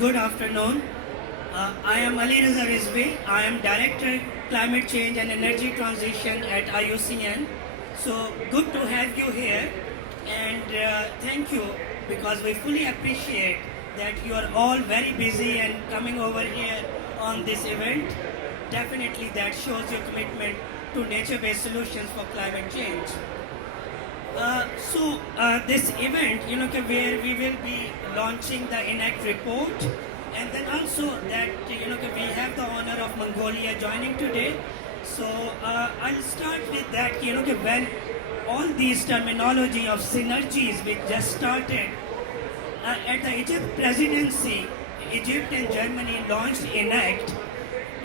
Good afternoon. I am Ali Reza Rizvi. I am Director Climate Change and Energy Transition at IUCN. So good to have you here, and thank you, because we fully appreciate that you are all very busy and coming over here on this event. Definitely that shows your commitment to nature-based solutions for climate change. This event, where we will be launching the ENACT report, and then also that, we have the honor of Mongolia joining today. So I'll start with that, when all these terminology of synergies which just started at the Egypt presidency, Egypt and Germany launched ENACT,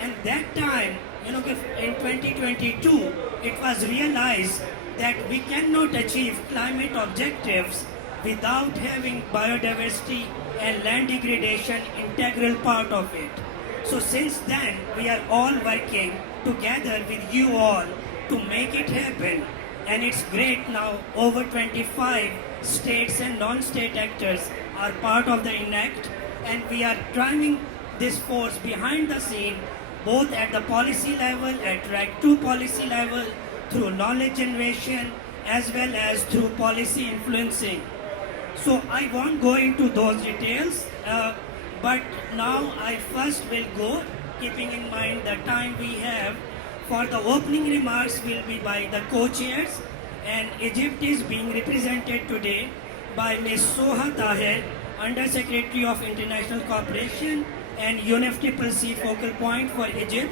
and that time, in 2022, it was realized that we cannot achieve climate objectives without having biodiversity and land degradation integral part of it. So since then, we are all working together with you all to make it happen. And it's great now, over 25 states and non-state actors are part of the ENACT, and we are driving this force behind the scene, both at the policy level, at track 2 policy level, through knowledge generation, as well as through policy influencing. So I won't go into those details, but now I first will go, keeping in mind the time we have. For the opening remarks will be by the co-chairs, and Egypt is being represented today by Ms. Soha Taher, Under Secretary of International Cooperation and UNFCCC focal point for Egypt.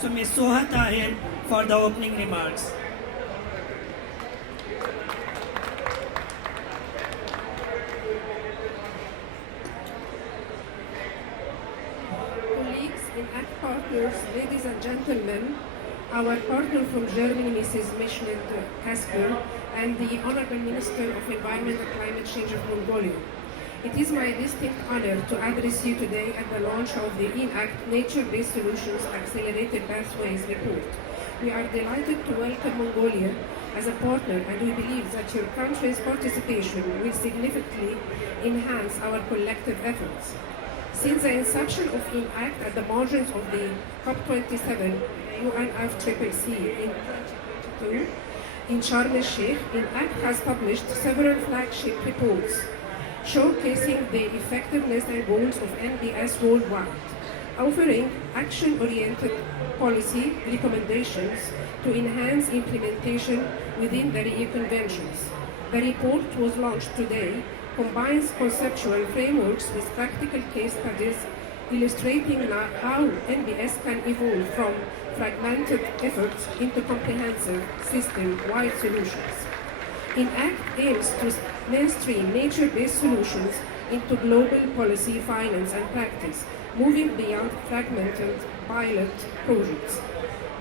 So Ms. Soha Taher for the opening remarks. Colleagues, ENACT partners, ladies and gentlemen, our partner from Germany, Mrs. Michelet Kasper, and the Honorable Minister of Environment and Climate Change of Mongolia. It is my distinct honor to address you today at the launch of the ENACT Nature-Based Solutions Accelerator Pathways report. We are delighted to welcome Mongolia as a partner, and we believe that your country's participation will significantly enhance our collective efforts. Since the inception of ENACT at the margins of the COP27 UNFCCC in 2022 in Sharm el-Sheikh, ENACT has published several flagship reports showcasing the effectiveness and goals of NBS worldwide, offering action-oriented policy recommendations to enhance implementation within the Rio Conventions. The report was launched today, combines conceptual frameworks with practical case studies illustrating how NBS can evolve from fragmented efforts into comprehensive system-wide solutions. ENACT aims to mainstream nature-based solutions into global policy, finance, and practice, moving beyond fragmented pilot projects.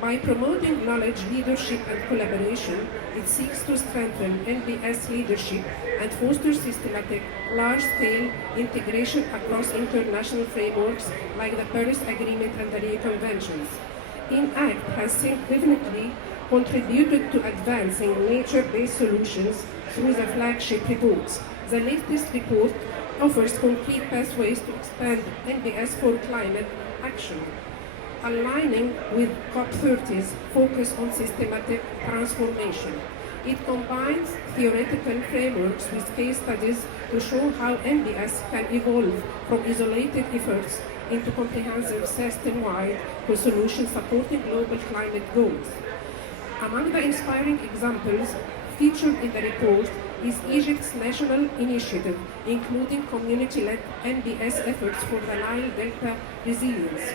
By promoting knowledge, leadership, and collaboration, it seeks to strengthen NBS leadership and foster systematic, large-scale integration across international frameworks like the Paris Agreement and the Rio Conventions. ENACT has significantly contributed to advancing nature-based solutions through the flagship reports. The latest report offers concrete pathways to expand NBS for climate action, aligning with COP30's focus on systematic transformation. It combines theoretical frameworks with case studies to show how NBS can evolve from isolated efforts into comprehensive system-wide solutions supporting global climate goals. Among the inspiring examples featured in the report is Egypt's national initiative, including community-led NBS efforts for the Nile Delta resilience.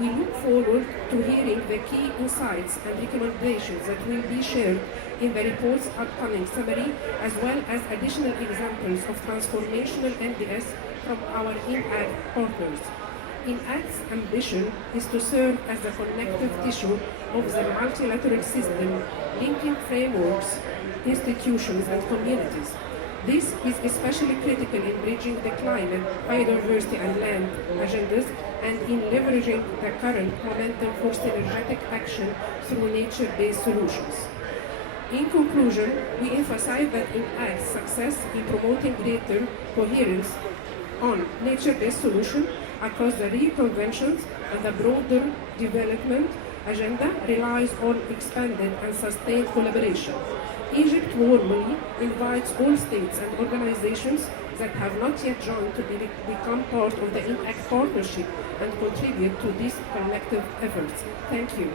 We look forward to hearing the key insights and recommendations that will be shared in the report's upcoming summary, as well as additional examples of transformational NBS from our ENACT partners. ENACT's ambition is to serve as the connective tissue of the multilateral system, linking frameworks, institutions, and communities. This is especially critical in bridging the climate, biodiversity, and land agendas, and in leveraging the current momentum for synergetic action through nature-based solutions. In conclusion, we emphasize that ENACT's success in promoting greater coherence on nature-based solutions across the Rio Conventions and the broader development agenda relies on expanded and sustained collaboration. Egypt warmly invites all states and organizations that have not yet joined to become part of the ENACT partnership and contribute to these collective efforts. Thank you.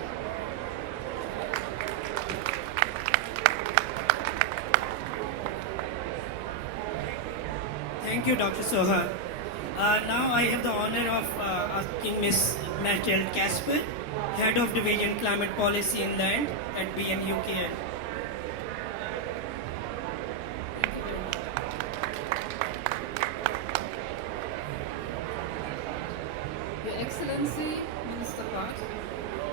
Thank you, Dr. Soha. Now I have the honor of asking Ms. Machel Casper, Head of Division Climate Policy and Land at BMUKN. Your Excellency, Minister Bart,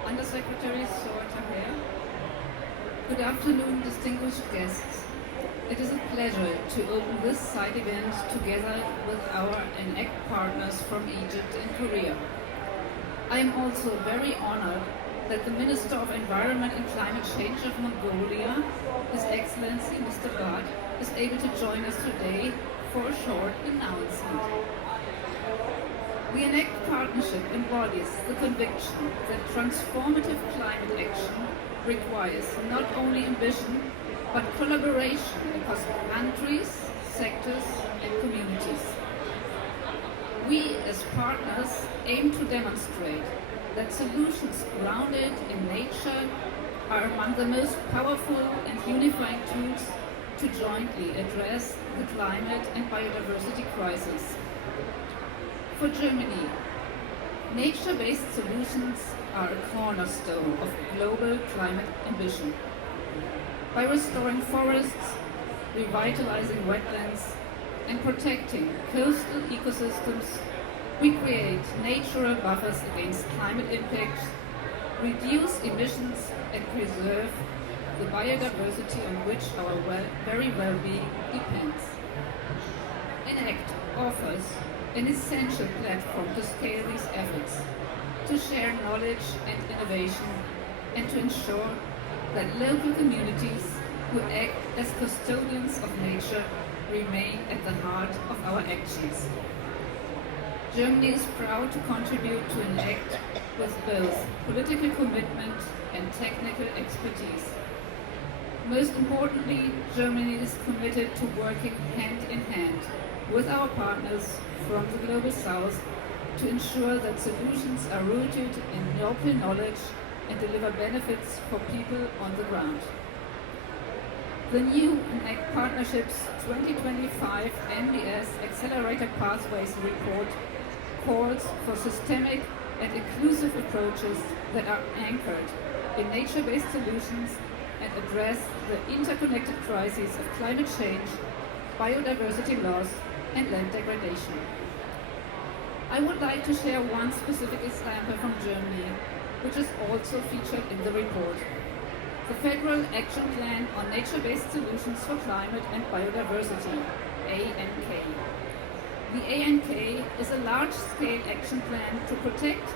Undersecretary Sorta here. Good afternoon, distinguished guests. It is a pleasure to open this side event together with our ENACT partners from Egypt and Korea. I am also very honored that the Minister of Environment and Climate Change of Mongolia, His Excellency Mr. Bart, is able to join us today for a short announcement. The ENACT partnership embodies the conviction that transformative climate action requires not only ambition, but collaboration across countries, sectors, and communities. We, as partners, aim to demonstrate that solutions grounded in nature are among the most powerful and unifying tools to jointly address the climate and biodiversity crisis. For Germany, nature-based solutions are a cornerstone of global climate ambition. By restoring forests, revitalizing wetlands, and protecting coastal ecosystems, we create natural buffers against climate impacts, reduce emissions, and preserve the biodiversity on which our very well-being depends. ENACT offers an essential platform to scale these efforts, to share knowledge and innovation, and to ensure that local communities who act as custodians of nature remain at the heart of our actions. Germany is proud to contribute to ENACT with both political commitment and technical expertise. Most importantly, Germany is committed to working hand in hand with our partners from the Global South to ensure that solutions are rooted in local knowledge and deliver benefits for people on the ground. The new ENACT Partnerships 2025 NBS Accelerator Pathways report calls for systemic and inclusive approaches that are anchored in nature-based solutions and address the interconnected crises of climate change, biodiversity loss, and land degradation. I would like to share one specific example from Germany, which is also featured in the report. The Federal Action Plan on Nature-Based Solutions for Climate and Biodiversity, ANK. The ANK is a large-scale action plan to protect,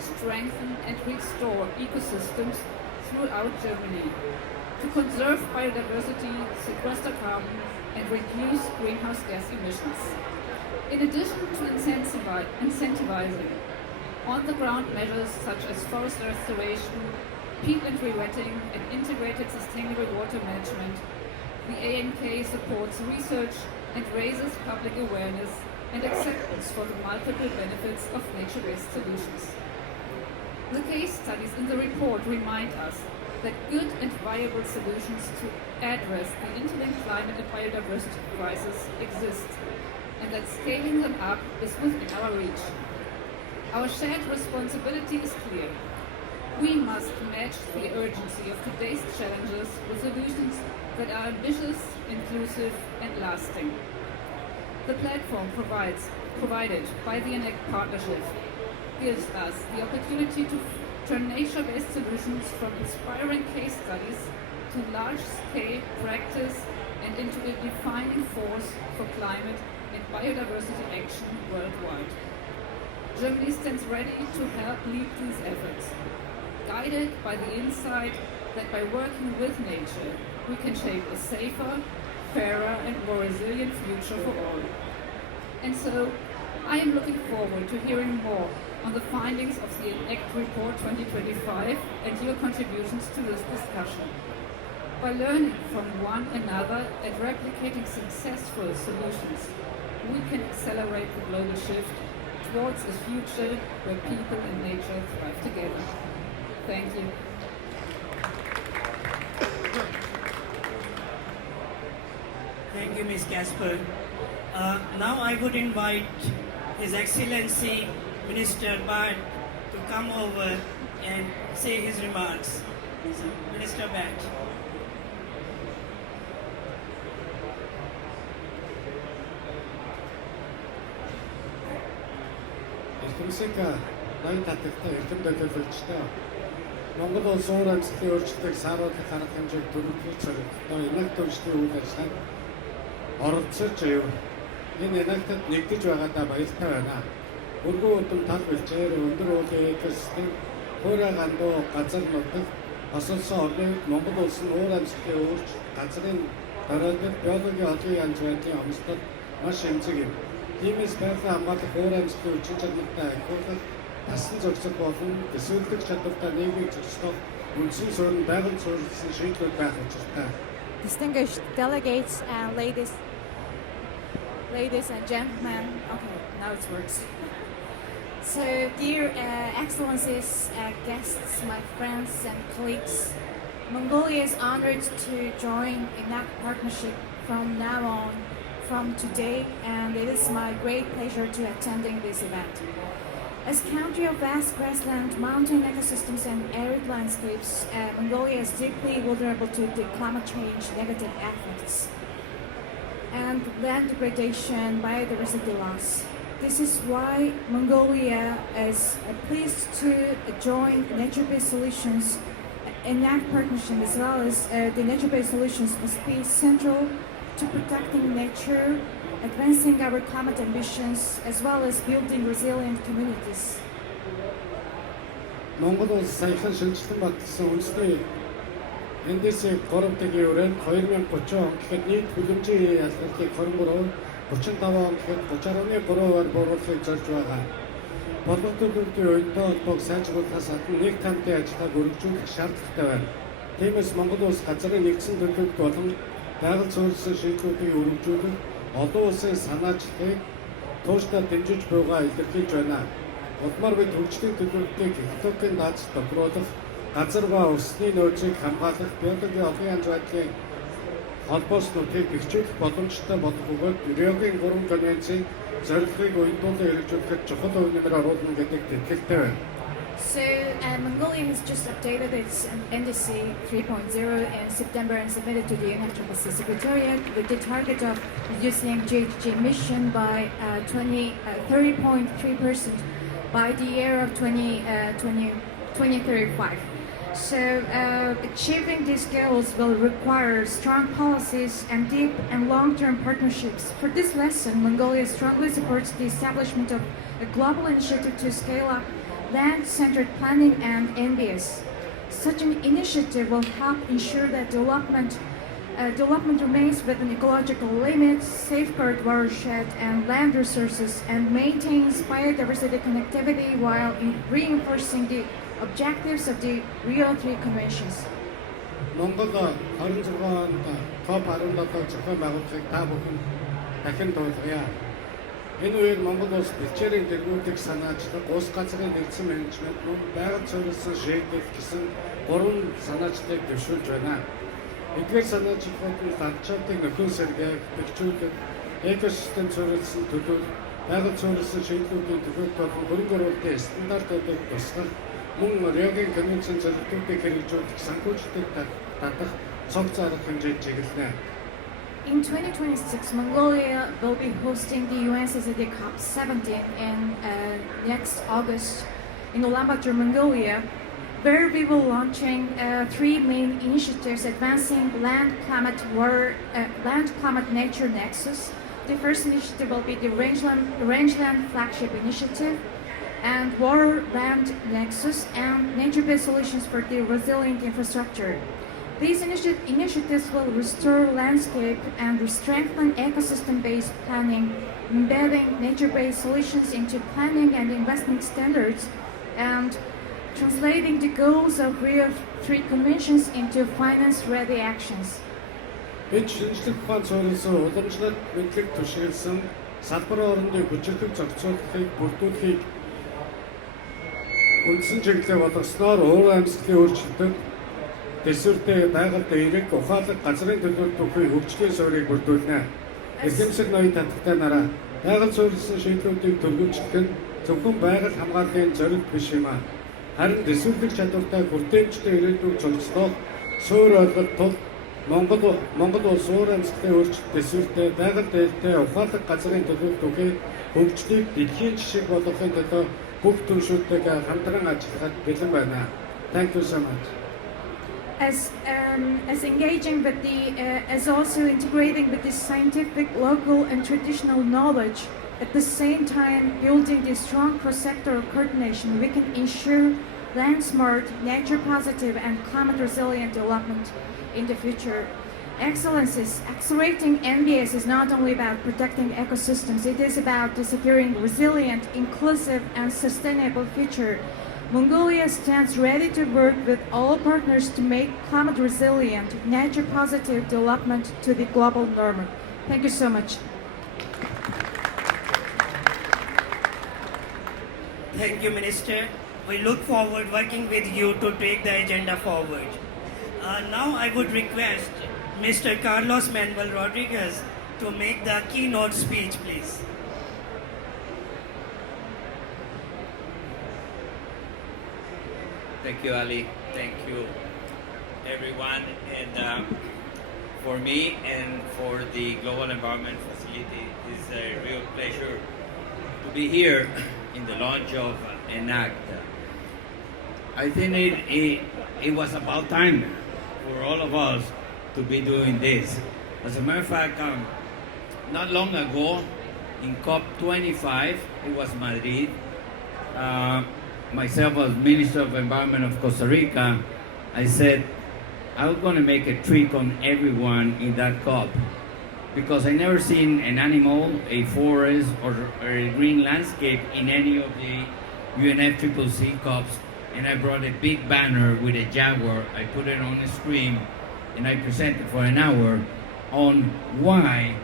strengthen, and restore ecosystems throughout Germany, to conserve biodiversity, sequester carbon, and reduce greenhouse gas emissions. In addition to incentivizing on-the-ground measures such as forest restoration, peatland rewetting, and integrated sustainable water management, the ANK supports research and raises public awareness and acceptance for the multiple benefits of nature-based solutions. The case studies in the report remind us that good and viable solutions to address the interlinked climate and biodiversity crisis exist, and that scaling them up is within our reach. Our shared responsibility is clear. We must match the urgency of today's challenges with solutions that are ambitious, inclusive, and lasting. The platform provided by the ENACT partnership gives us the opportunity to turn nature-based solutions from inspiring case studies to large-scale practice and into a defining force for climate and biodiversity action worldwide. Germany stands ready to help lead these efforts, guided by the insight that by working with nature, we can shape a safer, fairer, and more resilient future for all. And so, I am looking forward to hearing more on the findings of the ENACT report 2025 and your contributions to this discussion. By learning from one another and replicating successful solutions, we can accelerate the global shift towards a future where people and nature thrive together. Thank you. Thank you, Ms. Casper. Now I would invite His Excellency Minister Bhatt to come over and say his remarks. So, Minister Bhatt. Эрхэмсэг ноён татагтай эрхэм төлөөлөгчдөө Монгол улс уур амьсгалын өөрчлөлтийг сааруулах арга хэмжээг дөрвөлж зориулсан ENACT үйлчлэлийн үйл ажиллагаанд оролцож энэ ENACT-д нэгдэж байгаадаа баяртай байна. Өргөн удам тал бэлчээр өндөр уулын экосистем хуурай гандуу газар нутаг хосолсон орны Монгол улс нь уур амьсгалын өөрчлөлт газрын дараалал биологийн холбооны янз бүрийн онцлог маш эмзэг юм. Тиймээс байгалийн хамгаалах уур амьсгалын хүчин чадалтай ахиулах тассан зохицол болон төсөөлөх чадвартай нийгмийг зохицох үндсэн суурь нь байгаль суурилсан шийдлүүд байх учиртай. Distinguished delegates and ladies and gentlemen, okay, now it works. So, dear excellencies, guests, my friends and colleagues, Mongolia is honored to join ENACT partnership from now on, from today, and it is my great pleasure to attending this event. As a country of vast grassland, mountain ecosystems and arid landscapes, Mongolia is deeply vulnerable to the climate change negative effects and land degradation, biodiversity loss. This is why Mongolia is pleased to join nature-based solutions, ENACT partnership, as well as the nature-based solutions must be central to protecting nature, advancing our climate ambitions, as well as building resilient communities. Монгол улс саяхан шинжилэн батлсан үндэсний NDC 3-гийн өрөөнд 2030 он гэхэд нийт хүлэмжийн ялгарлыг 23%, 35 он гэхэд 30.3%-аар бууруулахыг зорж байгаа. Бодлоготой уянтай холбоог сайжруулахаас гадна нэг тамтын ажиллагааг өргөжүүлэх шаардлагатай байна. Тиймээс Монгол улс газрын нэгдсэн төлөвлөлт болон байгаль суурилсан шийдлүүдийг өргөжүүлэх олон улсын санаачлагыг тууштай дэмжиж буйгаа илэрхийлж байна. Улмаар бид хөгжлийн төлөвлөлтийг экологийн даацд тохируулах, газар ба усны нөөцийг хамгаалах, биологийн олон янз байдлын холбооснуудыг бэхжүүлэх боломжтой болох бөгөөд Риогийн 3 конвенцийн зорилгыг уянтуулан хэрэгжүүлэхэд чухал үе нэмэр оруулна гэдэгт итгэлтэй байна. So, Mongolia has just updated its NDC 3.0 in September and submitted to the ENACT Secretariat with the target of reducing GHG emission by 30.3% by the year of 2035. So, achieving these goals will require strong policies and deep and long-term partnerships. For this lesson, Mongolia strongly supports the establishment of a global initiative to scale up land-centered planning and NBS. Such an initiative will help ensure that development remains within ecological limits, safeguard watershed and land resources, and maintains biodiversity connectivity while reinforcing the objectives of the Rio 3 Conventions. Монгол 26 онд COP30 зохион байгуулахыг та бүхэн дахин дуулгая. Энэ үеэр Монгол улс бэлчээрийн дэлгүүрийг санаачлах, ус газрын хэрэгцээ менежмент, мөн байгаль суурилсан шийдэл гэсэн 3 санаачлагыг дэвшүүлж байна. Эдгээр санаачлагууд нь ландшафтын нөхөн сэргээг бэхжүүлэх, экосистем суурилсан төлөв, байгаль суурилсан шийдлүүдийн төлөвт болон хөрөнгө оруулалтын стандартуудыг тусгах, мөн Риогийн конвенцийн зорилтуудыг хэрэгжүүлэх санхүүжилтийг татах цог зарах хэмжээнд чиглэнэ. In 2026, Mongolia will be hosting the UNCCD COP30 in next August in Ulaanbaatar, Mongolia, where we will launching 3 main initiatives advancing land-climate nature nexus. The first initiative will be the Rangeland Flagship Initiative, and Water Land Nexus, and nature-based solutions for the resilient infrastructure. These initiatives will restore landscape and strengthen ecosystem-based planning, embedding nature-based solutions into planning and investment standards, and translating the goals of Rio 3 conventions into finance-ready actions. Бид шинжлэх ухаан суурилсан уламжлалт мэдлэг түшиглсэн салбар хоорондын хүчирхэг зохицуулалтыг бүрдүүлэхийг үндсэн чиглэлээр болгосноор уур амьсгалын өөрчлөлтөд төсвөртэй байгальд эерэг ухаалаг газрын төлөвлөлтийн хөгжлийн суурийг бүрдүүлнэ. Эсэмсэг ноён татагтай нараа байгаль суурилсан шийдлүүдийг төргүүлжлэх нь зөвхөн байгаль хамгааллын зорилт биш юм аа. Харин төсвөрлөх чадвартай хүртээмжтэй ирээдүйг зохицох суурь олгох тул Монгол улс уур амьсгалын өөрчлөлт төсвөртэй байгаль дээлтэй ухаалаг газрын төлөвлөлтийн хөгжлийг дэлхийн жишээ болгохын төлөө бүх түншүүдтэйгээ хамтран ажиллахад бэлэн байна. Thank you so much. As engaging with as also integrating with the scientific, local, and traditional knowledge, at the same time building the strong cross-sector coordination, we can ensure land-smart, nature-positive, and climate-resilient development in the future. Excellencies, accelerating NBS is not only about protecting ecosystems, it is about securing resilient, inclusive, and sustainable future. Mongolia stands ready to work with all partners to make climate resilient, nature positive development to the global norm. Thank you so much. Thank you, Minister. We look forward working with you to take the agenda forward. Now I would request Mr. Carlos Manuel Rodriguez to make the keynote speech, please. Thank you, Ali. Thank you, everyone. And for me and for the Global Environment Facility, it's a real pleasure to be here in the launch of ENACT. I think it was about time for all of us to be doing this. As a matter of fact, not long ago, in COP25, it was Madrid, myself as Minister of Environment of Costa Rica, I said, I'm going to make a trick on everyone in that COP, because I never seen an animal, a forest, or a green landscape in any of the UNFCCC COPs, and I brought a big banner with a jaguar. I put it on the screen, and I presented for an hour on why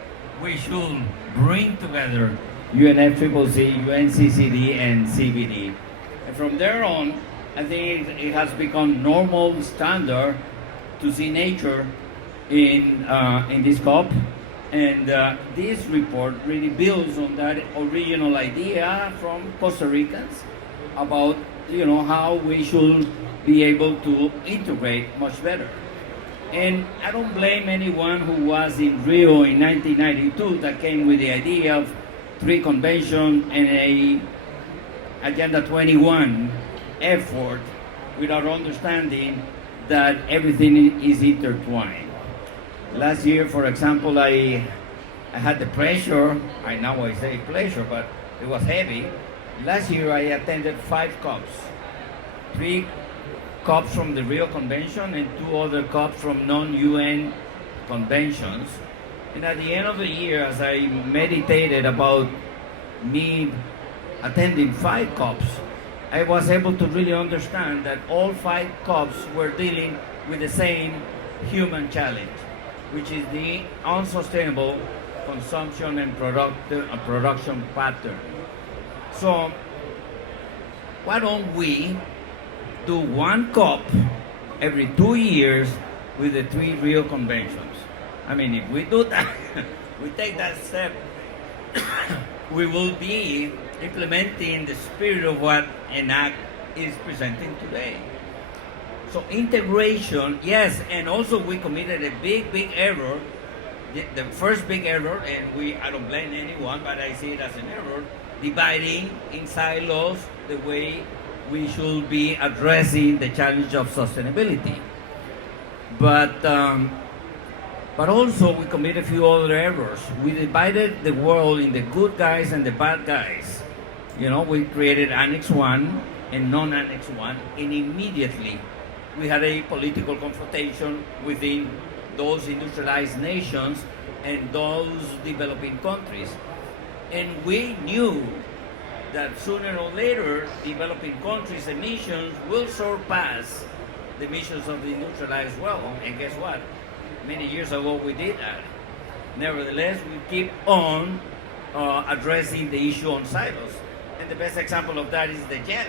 we should bring together UNFCCC, UNCCD, and CBD. And from there on, I think it has become normal standard to see nature in this COP. And this report really builds on that original idea from Costa Ricans about how we should be able to integrate much better. And I don't blame anyone who was in Rio in 1992 that came with the idea of 3 convention and a Agenda 21 effort without understanding that everything is intertwined. Last year, for example, I had the pleasure, now I say pleasure, but it was heavy. Last year I attended 5 COPs. 3 COPs from the Rio Convention and 2 other COPs from non-UN conventions. And at the end of the year, as I meditated about me attending 5 COPs, I was able to really understand that all 5 COPs were dealing with the same human challenge, which is the unsustainable consumption and production pattern. So, why don't we do 1 COP every 2 years with the 3 Rio conventions? I mean, if we do that, we take that step, we will be implementing the spirit of what ENACT is presenting today. So integration, yes, and also we committed a big error. The first big error, and I don't blame anyone, but I see it as an error, dividing in silos the way we should be addressing the challenge of sustainability. But also we committed a few other errors. We divided the world in the good guys and the bad guys. We created Annex 1 and non-Annex 1, and immediately we had a political confrontation within those industrialized nations and those developing countries. And we knew that sooner or later, developing countries' emissions will surpass the emissions of the industrialized world. And guess what? Many years ago, we did that. Nevertheless, we keep on addressing the issue on silos. And the best example of that is the JEF.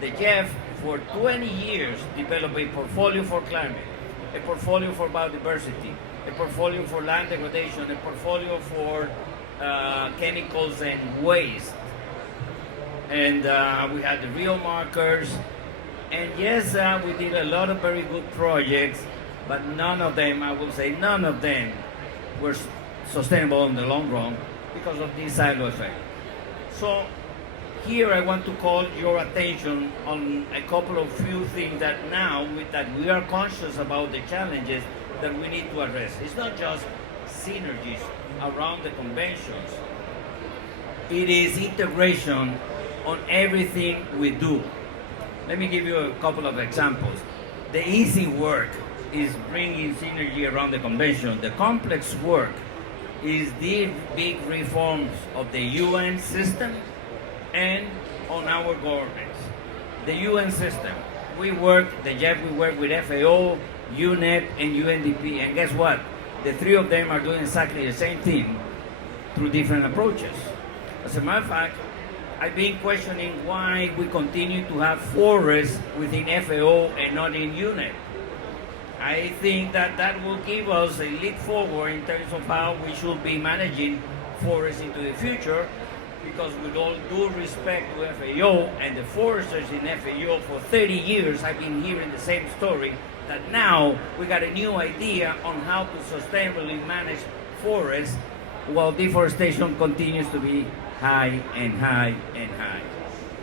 The JEF, for 20 years, developed a portfolio for climate, a portfolio for biodiversity, a portfolio for land degradation, a portfolio for chemicals and waste. And we had the real markers. And yes, we did a lot of very good projects, but none of them, I will say, none of them were sustainable in the long run because of this silo effect. So here I want to call your attention on a couple of few things that now that we are conscious about the challenges that we need to address. It's not just synergies around the conventions. It is integration on everything we do. Let me give you a couple of examples. The easy work is bringing synergy around the convention. The complex work is the big reforms of the UN system and on our governments. The UN system, we work with FAO, UNEP, and UNDP, and guess what? The three of them are doing exactly the same thing through different approaches. As a matter of fact, I've been questioning why we continue to have forests within FAO and not in UNEP. I think that will give us a leap forward in terms of how we should be managing forests into the future, because with all due respect to FAO and the foresters in FAO, for 30 years I've been hearing the same story, that now we got a new idea on how to sustainably manage forests while deforestation continues to be high and high and high.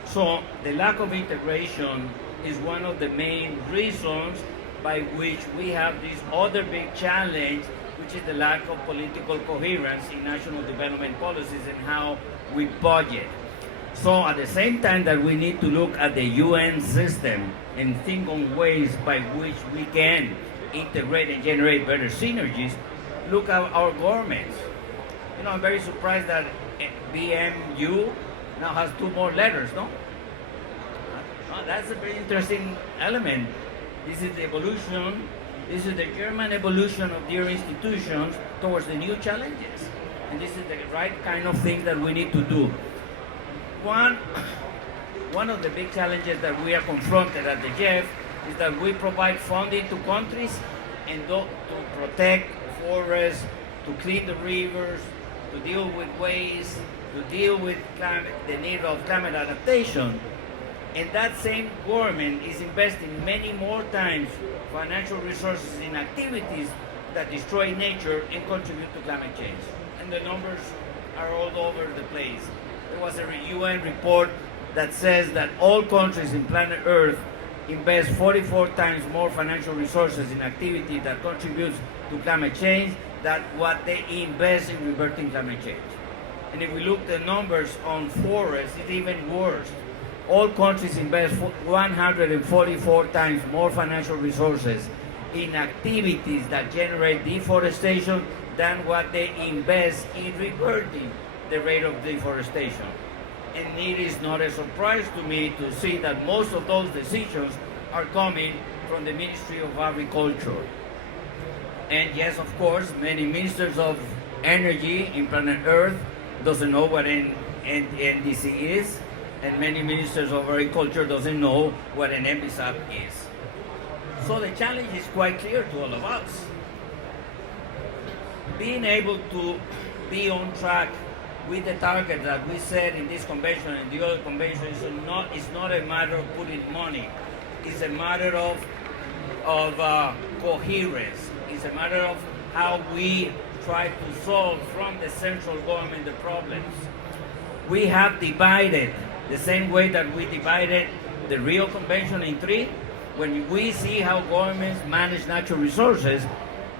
So the lack of integration is one of the main reasons by which we have this other big challenge, which is the lack of political coherence in national development policies and how we budget. So at the same time that we need to look at the UN system and think on ways by which we can integrate and generate better synergies, look at our governments. You know, I'm very surprised that BMU now has 2 more letters, no? That's a very interesting element. This is the evolution, this is the German evolution of their institutions towards the new challenges. And this is the right kind of thing that we need to do. One of the big challenges that we are confronted at the JEF is that we provide funding to countries and to protect forests, to clean the rivers, to deal with waste, to deal with the need of climate adaptation. And that same government is investing many more times financial resources in activities that destroy nature and contribute to climate change. And the numbers are all over the place. There was a UN report that says that all countries in planet Earth invest 44 times more financial resources in activity that contributes to climate change than what they invest in reverting climate change. And if we look at the numbers on forests, it's even worse. All countries invest 144 times more financial resources in activities that generate deforestation than what they invest in reverting the rate of deforestation. And it is not a surprise to me to see that most of those decisions are coming from the Ministry of Agriculture. And yes, of course, many ministers of energy in planet Earth doesn't know what NDC is, and many ministers of agriculture doesn't know what an MBSAP is. So the challenge is quite clear to all of us. Being able to be on track with the target that we set in this convention and the other conventions is not a matter of putting money. It's a matter of coherence. It's a matter of how we try to solve from the central government the problems. We have divided the same way that we divided the Rio Convention in 3. When we see how governments manage natural resources,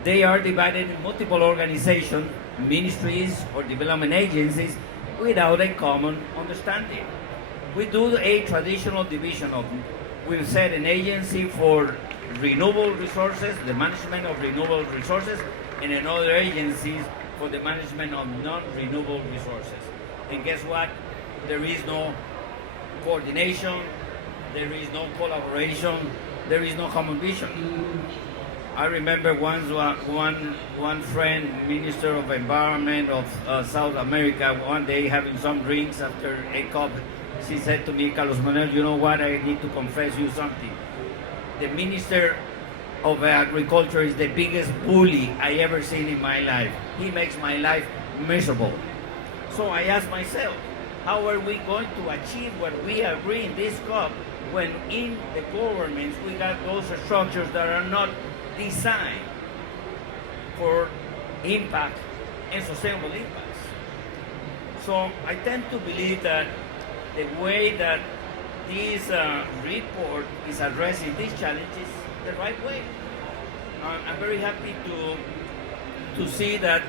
they are divided in multiple organizations, ministries or development agencies without a common understanding. We do a traditional division of We've set an agency for renewable resources, the management of renewable resources, and another agency for the management of non-renewable resources. And guess what? There is no coordination, there is no collaboration, there is no common vision. I remember once one friend, Minister of Environment of South America, one day having some drinks after a COP, she said to me, Carlos Manuel, you know what, I need to confess you something. The Minister of Agriculture is the biggest bully I ever seen in my life. He makes my life miserable. So I asked myself, how are we going to achieve what we agree in this COP when in the governments we got those structures that are not designed for impact and sustainable impacts? So I tend to believe that the way that this report is addressing these challenges the right way. I'm very happy to see that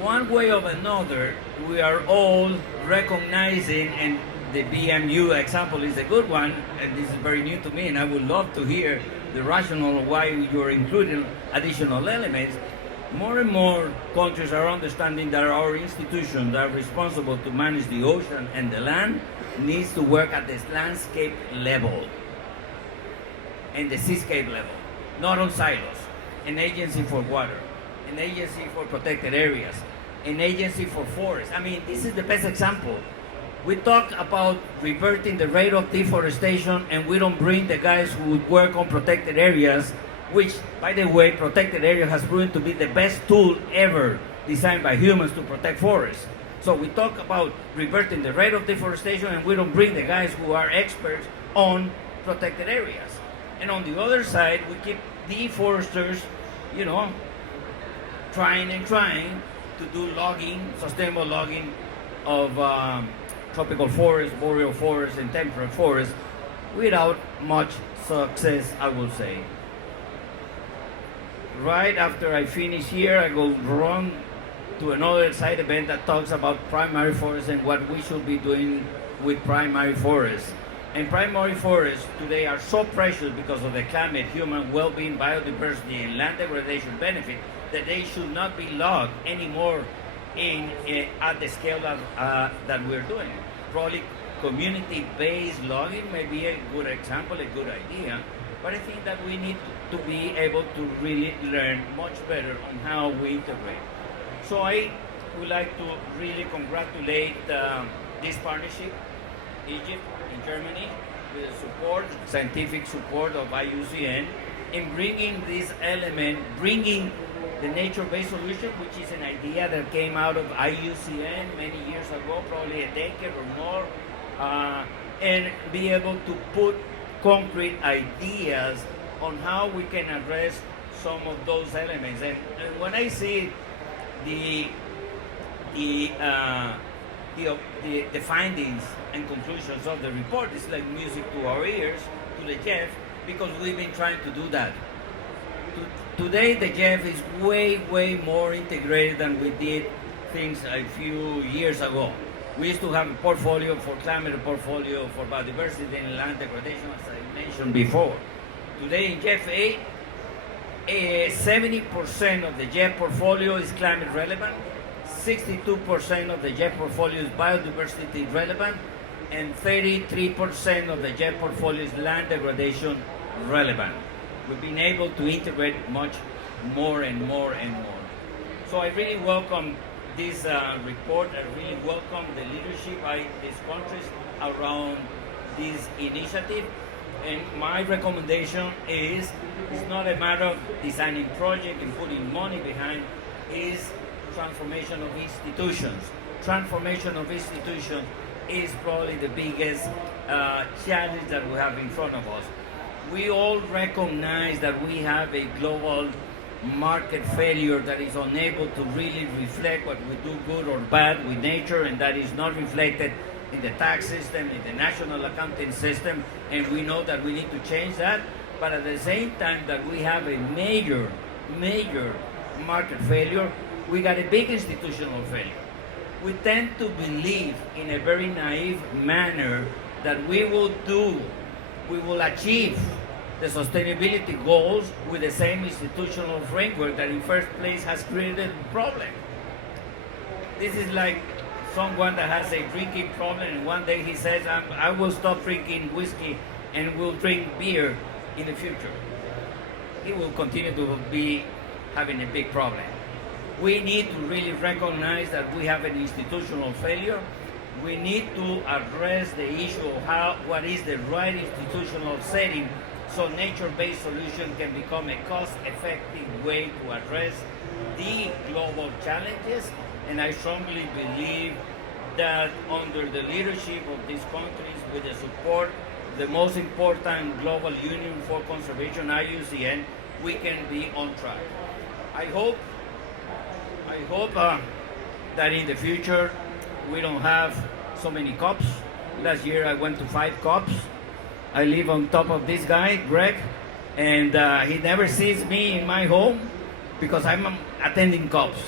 one way or another we are all recognizing, and the BMU example is a good one, and this is very new to me, and I would love to hear the rationale of why you're including additional elements. More and more countries are understanding that our institutions that are responsible to manage the ocean and the land needs to work at this landscape level and the seascape level, not on silos. An agency for water, an agency for protected areas, an agency for forests. I mean, this is the best example. We talk about reverting the rate of deforestation, and we don't bring the guys who would work on protected areas, which, by the way, protected area has proven to be the best tool ever designed by humans to protect forests. So we talk about reverting the rate of deforestation, and we don't bring the guys who are experts on protected areas. And on the other side, we keep deforesters, trying to do logging, sustainable logging of tropical forests, boreal forests, and temperate forests without much success, I will say. Right after I finish here, I go run to another side event that talks about primary forests and what we should be doing with primary forests. And primary forests today are so precious because of the climate, human well-being, biodiversity, and land degradation benefit that they should not be logged anymore at the scale that we're doing. Probably community-based logging may be a good example, a good idea, but I think that we need to be able to really learn much better on how we integrate. So I would like to really congratulate this partnership, Egypt and Germany, with the support, scientific support of IUCN, in bringing this element, bringing the nature-based solution, which is an idea that came out of IUCN many years ago, probably a decade or more, and be able to put concrete ideas on how we can address some of those elements. And when I see the findings and conclusions of the report, it's like music to our ears, to the Jeff, because we've been trying to do that. Today, the Jeff is way more integrated than we did things a few years ago. We used to have a portfolio for climate, a portfolio for biodiversity and land degradation, as I mentioned before. Today in Jeff 8, 70% of the Jeff portfolio is climate relevant, 62% of the Jeff portfolio is biodiversity relevant, and 33% of the Jeff portfolio is land degradation relevant. We've been able to integrate much more and more and more. So I really welcome this report. I really welcome the leadership by these countries around this initiative. And my recommendation is, it's not a matter of designing project and putting money behind, is transformation of institutions. Transformation of institutions is probably the biggest challenge that we have in front of us. We all recognize that we have a global market failure that is unable to really reflect what we do good or bad with nature, and that is not reflected in the tax system, in the national accounting system, and we know that we need to change that. But at the same time that we have a major market failure, we got a big institutional failure. We tend to believe in a very naive manner that we will do we will achieve the sustainability goals with the same institutional framework that in first place has created the problem. This is like someone that has a drinking problem and one day he says, I will stop drinking whiskey and will drink beer in the future. He will continue to be having a big problem. We need to really recognize that we have an institutional failure. We need to address the issue of what is the right institutional setting so nature-based solution can become a cost-effective way to address the global challenges. And I strongly believe that under the leadership of these countries, with the support of the most important global union for conservation, IUCN, we can be on track. I hope that in the future we don't have so many COPs. Last year I went to 5 COPs. I live on top of this guy, Greg, and he never sees me in my home because I'm attending COPs.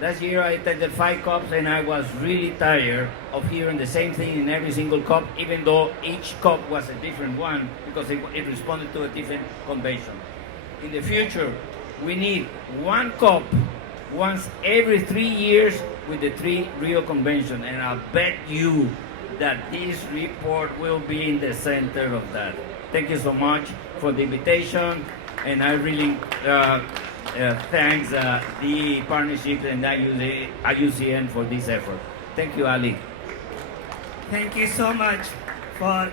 Last year I attended 5 COPs and I was really tired of hearing the same thing in every single COP, even though each COP was a different one because it responded to a different convention. In the future, we need one COP once every 3 years with the 3 Rio Convention, and I'll bet you that this report will be in the center of that. Thank you so much for the invitation, and I really thanks the partnership and IUCN for this effort. Thank you, Ali. Thank you so much for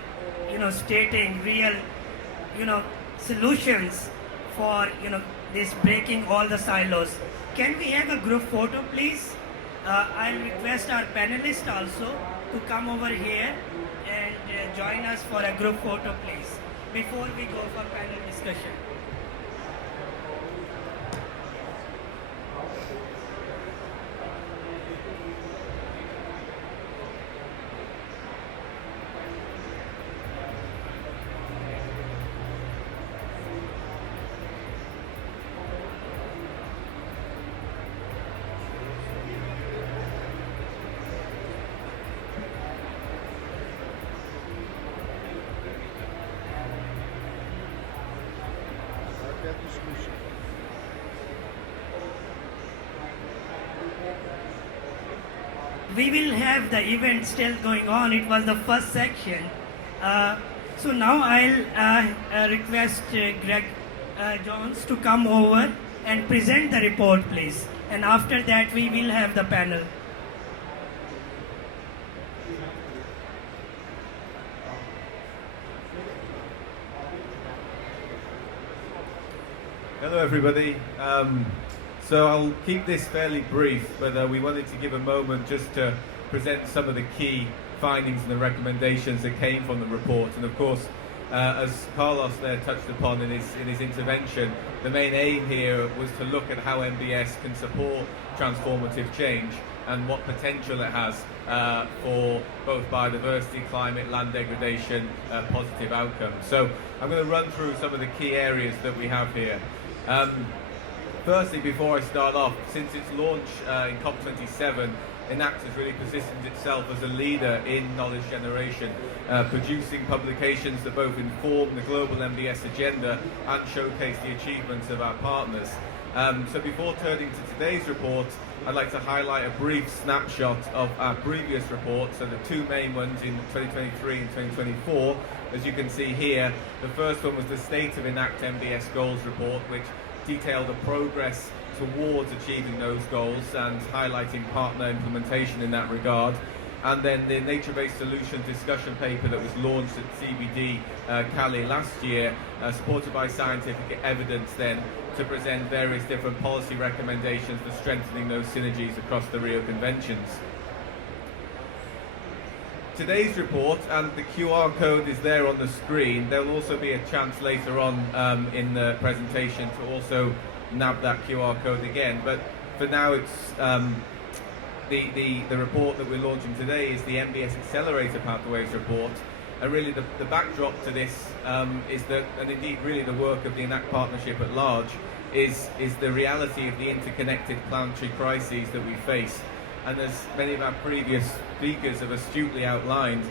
stating real solutions for this breaking all the silos. Can we have a group photo, please? I'll request our panelists also to come over here and join us for a group photo, please, before we go for panel discussion. We will have the event still going on. It was the first section. So now I'll request Greg Jones to come over and present the report, please. And after that, we will have the panel. Hello everybody. So I'll keep this fairly brief, but we wanted to give a moment just to present some of the key findings and the recommendations that came from the report. And of course, as Carlos there touched upon in his intervention, the main aim here was to look at how MBS can support transformative change and what potential it has for both biodiversity, climate, land degradation, positive outcomes. So I'm going to run through some of the key areas that we have here. Firstly, before I start off, since its launch in COP27, ENACT has really positioned itself as a leader in knowledge generation, producing publications that both inform the global MBS agenda and showcase the achievements of our partners. So before turning to today's report, I'd like to highlight a brief snapshot of our previous reports, so the 2 main ones in 2023 and 2024. As you can see here, the first one was the State of ENACT MBS Goals report, which detailed the progress towards achieving those goals and highlighting partner implementation in that regard. And then the nature-based solutions discussion paper that was launched at CBD Cali last year, supported by scientific evidence then to present various different policy recommendations for strengthening those synergies across the Rio Conventions. Today's report, and the QR code is there on the screen. There'll also be a chance later on in the presentation to also nab that QR code again. But for now, it's the report that we're launching today is the MBS Accelerator Pathways report. And really the backdrop to this is that, and indeed really the work of the ENACT partnership at large, is the reality of the interconnected planetary crises that we face. And as many of our previous speakers have astutely outlined,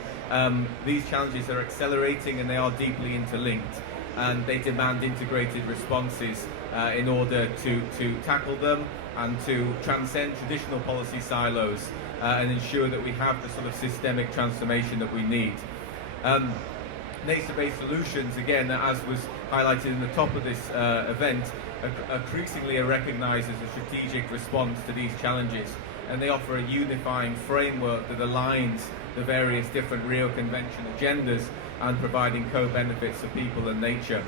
these challenges are accelerating and they are deeply interlinked, and they demand integrated responses in order to tackle them and to transcend traditional policy silos and ensure that we have the sort of systemic transformation that we need. Nature-based solutions, again, as was highlighted in the top of this event, increasingly are recognised as a strategic response to these challenges, and they offer a unifying framework that aligns the various different Rio Convention agendas and providing co-benefits for people and nature.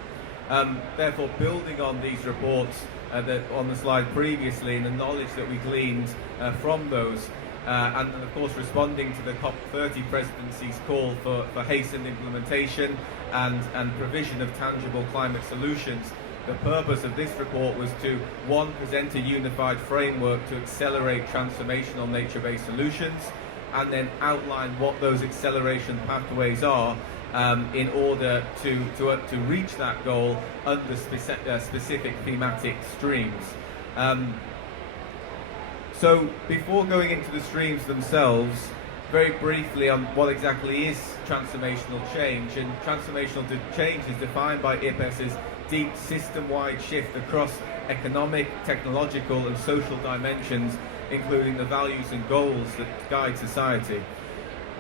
Therefore, building on these reports that on the slide previously and the knowledge that we gleaned from those, and of course responding to the COP30 presidency's call for hastened implementation and provision of tangible climate solutions, the purpose of this report was to, one, present a unified framework to accelerate transformational nature-based solutions, and then outline what those acceleration pathways are in order to reach that goal under specific thematic streams. So before going into the streams themselves, very briefly on what exactly is transformational change. And transformational change is defined by IPES as deep system-wide shift across economic, technological and social dimensions, including the values and goals that guide society.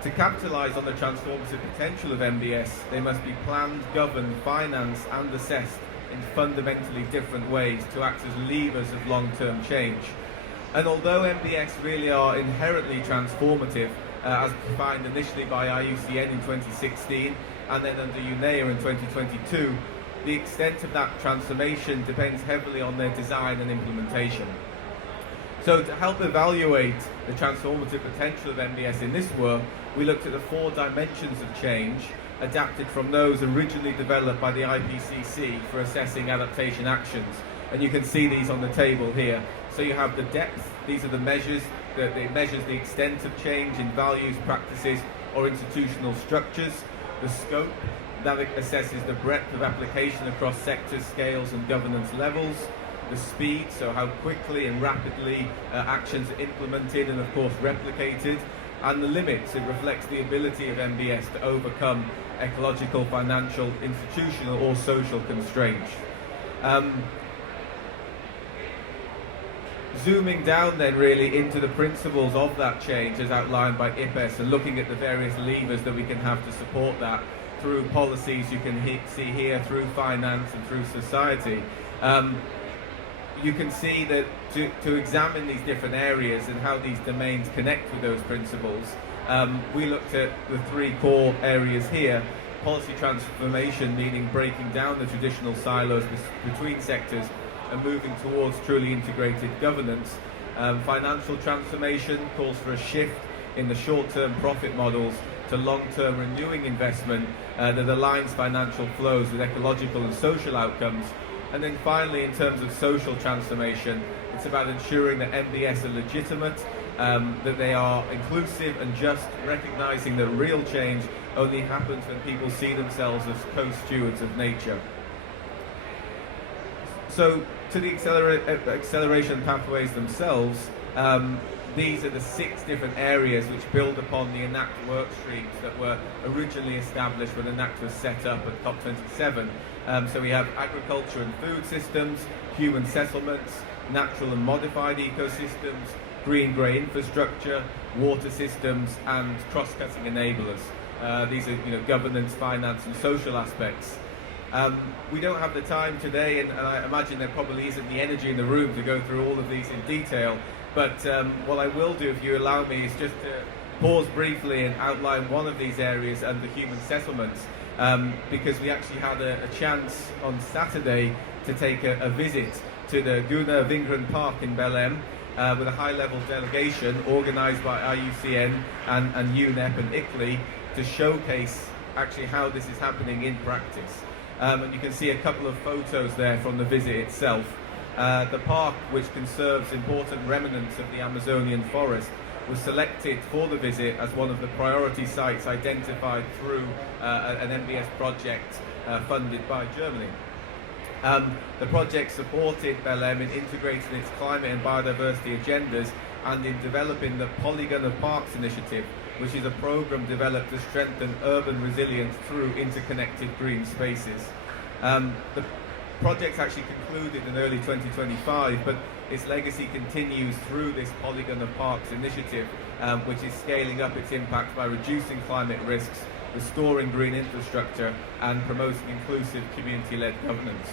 To capitalise on the transformative potential of MBS, they must be planned, governed, financed and assessed in fundamentally different ways to act as levers of long-term change. And although MBS really are inherently transformative, as defined initially by IUCN in 2016 and then under UNEA in 2022, the extent of that transformation depends heavily on their design and implementation. So to help evaluate the transformative potential of MBS in this work, we looked at the 4 dimensions of change adapted from those originally developed by the IPCC for assessing adaptation actions. And you can see these on the table here. So you have the depth, these are the measures, that it measures the extent of change in values, practices or institutional structures. The scope, that assesses the breadth of application across sectors, scales and governance levels. The speed, so how quickly and rapidly actions are implemented and of course replicated. And the limits, it reflects the ability of MBS to overcome ecological, financial, institutional or social constraints. Zooming down then really into the principles of that change as outlined by IPES and looking at the various levers that we can have to support that through policies you can see here, through finance and through society. You can see that to examine these different areas and how these domains connect with those principles, we looked at the 3 core areas here. Policy transformation, meaning breaking down the traditional silos between sectors and moving towards truly integrated governance. Financial transformation calls for a shift in the short-term profit models to long-term renewing investment that aligns financial flows with ecological and social outcomes. And then finally, in terms of social transformation, it's about ensuring that MBS are legitimate, that they are inclusive and just, recognising that real change only happens when people see themselves as co-stewards of nature. So, to the acceleration pathways themselves, these are the 6 different areas which build upon the ENACT work streams that were originally established when ENACT was set up at COP27. So we have agriculture and food systems, human settlements, natural and modified ecosystems, green-grey infrastructure, water systems, and cross-cutting enablers. These are governance, finance, and social aspects. We don't have the time today, and I imagine there probably isn't the energy in the room to go through all of these in detail, but what I will do, if you allow me, is just to pause briefly and outline one of these areas under human settlements, because we actually had a chance on Saturday to take a visit to the Gunnar Wingren Park in Belém with a high-level delegation organised by IUCN and UNEP and ICLEI to showcase actually how this is happening in practice. And you can see a couple of photos there from the visit itself. The park, which conserves important remnants of the Amazonian forest, was selected for the visit as one of the priority sites identified through an MBS project funded by Germany. The project supported Belém in integrating its climate and biodiversity agendas and in developing the Polygon of Parks initiative, which is a program developed to strengthen urban resilience through interconnected green spaces. The project's actually concluded in early 2025, but its legacy continues through this Polygon of Parks initiative, which is scaling up its impact by reducing climate risks, restoring green infrastructure, and promoting inclusive community-led governance.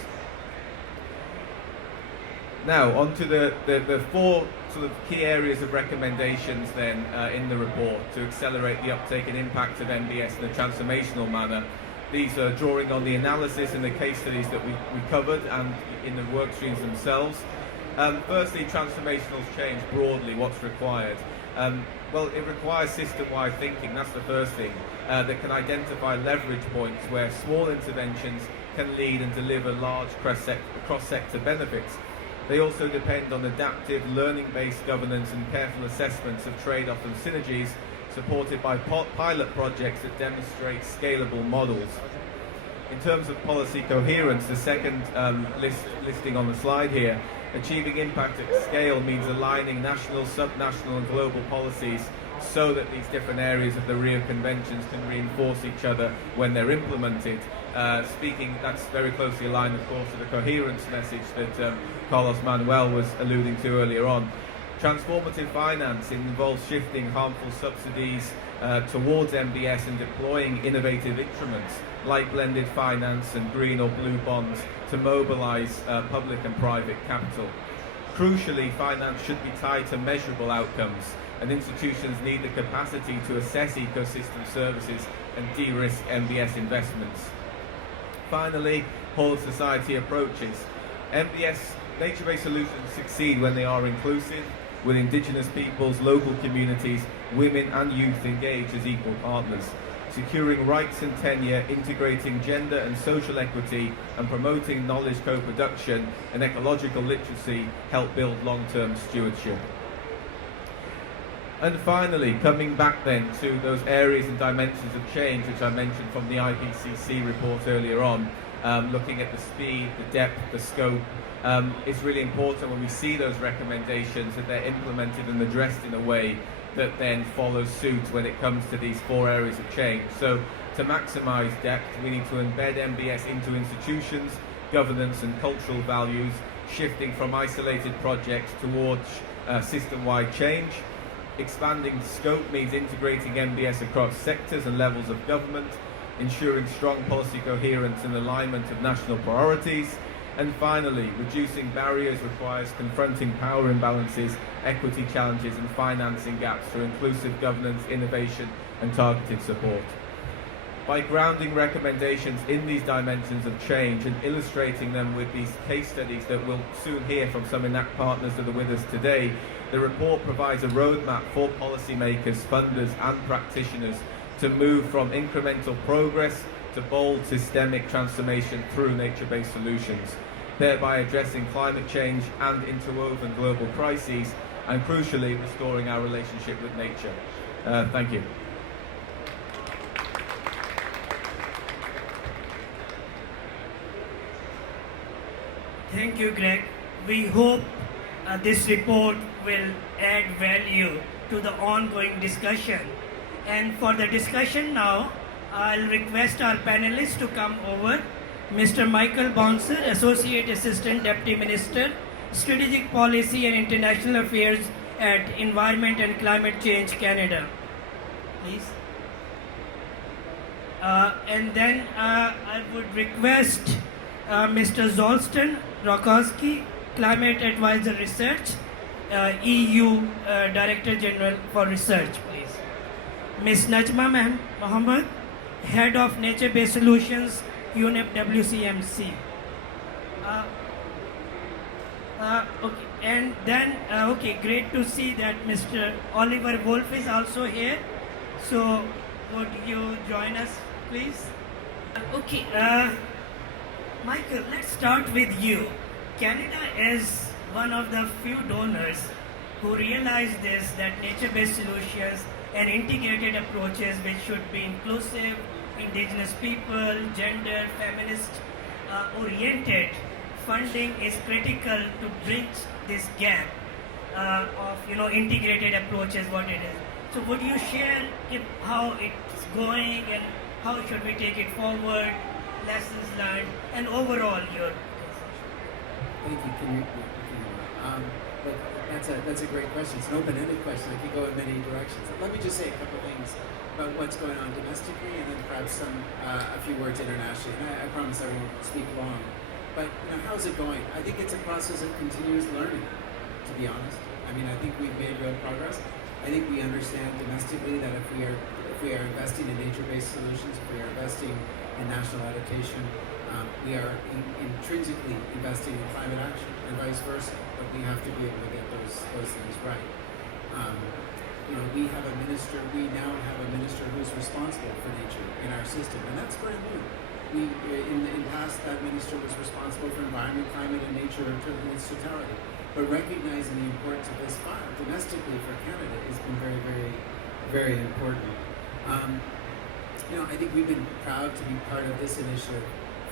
Now, on to the four sort of key areas of recommendations then in the report to accelerate the uptake and impact of MBS in a transformational manner. These are drawing on the analysis and the case studies that we covered and in the work streams themselves. Firstly, transformational change broadly, what's required? Well, it requires system-wide thinking, that's the first thing, that can identify leverage points where small interventions can lead and deliver large cross-sector benefits. They also depend on adaptive, learning-based governance and careful assessments of trade-off and synergies, supported by pilot projects that demonstrate scalable models. In terms of policy coherence, the second listing on the slide here, achieving impact at scale means aligning national, subnational and global policies so that these different areas of the Rio Conventions can reinforce each other when they're implemented. That's very closely aligned, of course, to the coherence message that Carlos Manuel was alluding to earlier on. Transformative finance involves shifting harmful subsidies towards MBS and deploying innovative instruments like blended finance and green or blue bonds to mobilize public and private capital. Crucially, finance should be tied to measurable outcomes, and institutions need the capacity to assess ecosystem services and de-risk MBS investments. Finally, whole of society approaches. MBS nature-based solutions succeed when they are inclusive, with indigenous peoples, local communities, women and youth engaged as equal partners. Securing rights and tenure, integrating gender and social equity, and promoting knowledge co-production and ecological literacy help build long-term stewardship. And finally, coming back then to those areas and dimensions of change which I mentioned from the IPCC report earlier on, looking at the speed, the depth, the scope, it's really important when we see those recommendations that they're implemented and addressed in a way that then follows suit when it comes to these four areas of change. So to maximize depth, we need to embed MBS into institutions, governance and cultural values, shifting from isolated projects towards system-wide change. Expanding scope means integrating MBS across sectors and levels of government, ensuring strong policy coherence and alignment of national priorities. And finally, reducing barriers requires confronting power imbalances, equity challenges and financing gaps through inclusive governance, innovation and targeted support. By grounding recommendations in these dimensions of change and illustrating them with these case studies that we'll soon hear from some ENACT partners that are with us today, the report provides a roadmap for policymakers, funders and practitioners to move from incremental progress to bold systemic transformation through nature-based solutions, thereby addressing climate change and interwoven global crises, and crucially restoring our relationship with nature. Thank you. Thank you, Greg. We hope this report will add value to the ongoing discussion. And for the discussion now, I'll request our panelists to come over. Mr. Michael Bouncer, Associate Assistant Deputy Minister, Strategic Policy and International Affairs at Environment and Climate Change Canada. Please. And then I would request Mr. Zoltan Rakowski, Climate Advisor Research, EU Director General for Research, please. Ms. Najma Mohammed, Head of Nature-Based Solutions, UNEP WCMC. Okay, and then, okay, great to see that Mr. Oliver Wolf is also here. So, would you join us, please? Okay, Michael, let's start with you. Canada is one of the few donors who realize this, that nature-based solutions and integrated approaches which should be inclusive, indigenous people, gender, feminist oriented funding is critical to bridge this gap. of integrated approaches, what it is. So would you share how it's going and how should we take it forward, lessons learned, and overall your. Thank you. Look, that's a great question. It's an open-ended question. It could go in many directions. Let me just say a couple things about what's going on domestically, and then perhaps a few words internationally. And I promise I won't speak long. But how's it going? I think it's a process of continuous learning, to be honest. I mean, I think we've made real progress. I think we understand domestically that if we are investing in nature-based solutions, if we are investing in national adaptation, we are intrinsically investing in climate action, and vice versa. But we have to be able to get those things right. We have a minister. We now have a minister who's responsible for nature in our system, and that's brand new. In the past, that minister was responsible for environment, climate, and nature in its totality. But recognizing the importance of this file domestically for Canada has been very, very, very important. I think we've been proud to be part of this initiative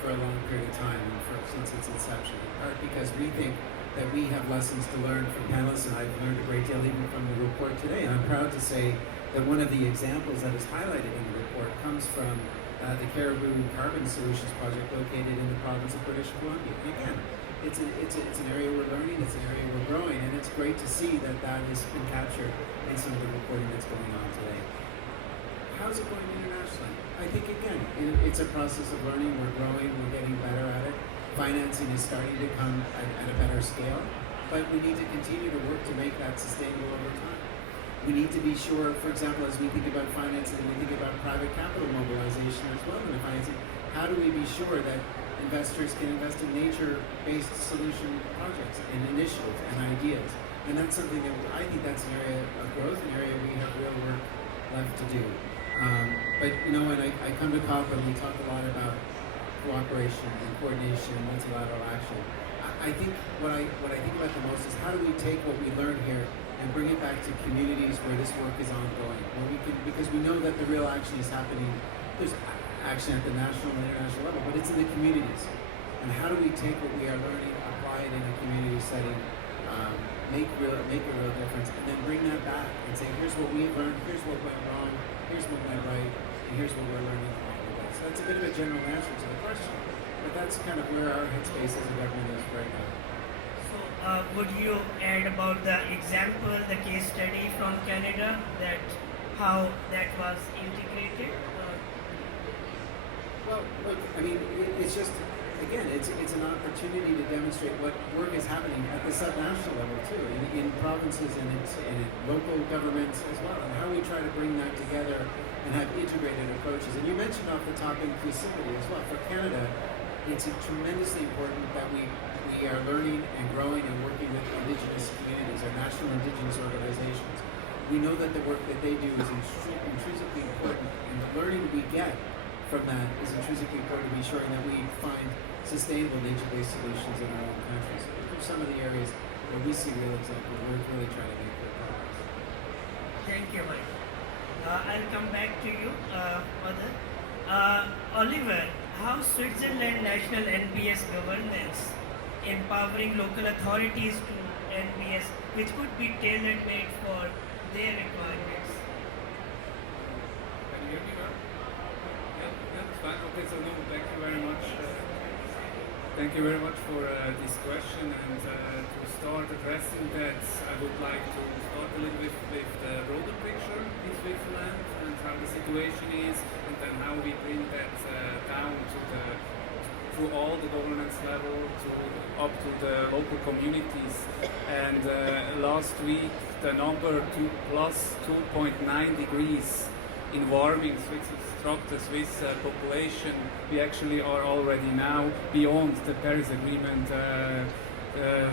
for a long period of time, and since its inception, in part because we think that we have lessons to learn from panelists, and I've learned a great deal even from the report today. And I'm proud to say that one of the examples that is highlighted in the report comes from the Caribou Carbon Solutions Project located in the province of British Columbia. And again, it's an area we're learning, it's an area we're growing, and it's great to see that has been captured in some of the reporting that's going on today. How's it going internationally? I think, again, it's a process of learning. We're growing, we're getting better at it. Financing is starting to come at a better scale, but we need to continue to work to make that sustainable over time. We need to be sure, for example, as we think about financing, we think about private capital mobilization as well in the financing. How do we be sure that investors can invest in nature-based solution projects and initiatives and ideas? And that's something that I think that's an area of growth, an area we have real work left to do. But when I come to COP and we talk a lot about cooperation and coordination and multilateral action, I think what I think about the most is how do we take what we learn here and bring it back to communities where this work is ongoing, because we know that the real action is happening. There's action at the national and international level, but it's in the communities. And how do we take what we are learning, apply it in a community setting, make a real difference, and then bring that back and say, here's what we've learned, here's what went wrong, here's what went right, and here's what we're learning along the way. So that's a bit of a general answer to the question, but that's kind of where our headspace as a government is right now. So would you add about the example, the case study from Canada, that how that was integrated? Well, look, I mean, it's just, again, it's an opportunity to demonstrate what work is happening at the subnational level too, in provinces and in local governments as well, and how we try to bring that together and have integrated approaches. And you mentioned off the top inclusivity as well. For Canada, it's tremendously important that we are learning and growing and working with Indigenous communities, our national Indigenous organizations. We know that the work that they do is intrinsically important, and the learning we get from that is intrinsically important to be sure that we find sustainable nature-based solutions in our own countries. Those are some of the areas where we see real examples. We're really trying to make good progress. Thank you, Mike. I'll come back to you, Mother. Oliver, how Switzerland national NBS governance empowering local authorities to NBS, which could be tailor-made for their requirements? Can you hear me well? Yeah, it's fine. Okay, so no, thank you very much. Thank you very much for this question, and to start addressing that, I would like to start a little bit with the broader picture in Switzerland and how the situation is, and then how we bring that down to all the governance level, up to the local communities. And last week, the number plus 2.9 degrees in warming struck the Swiss population. We actually are already now beyond the Paris Agreement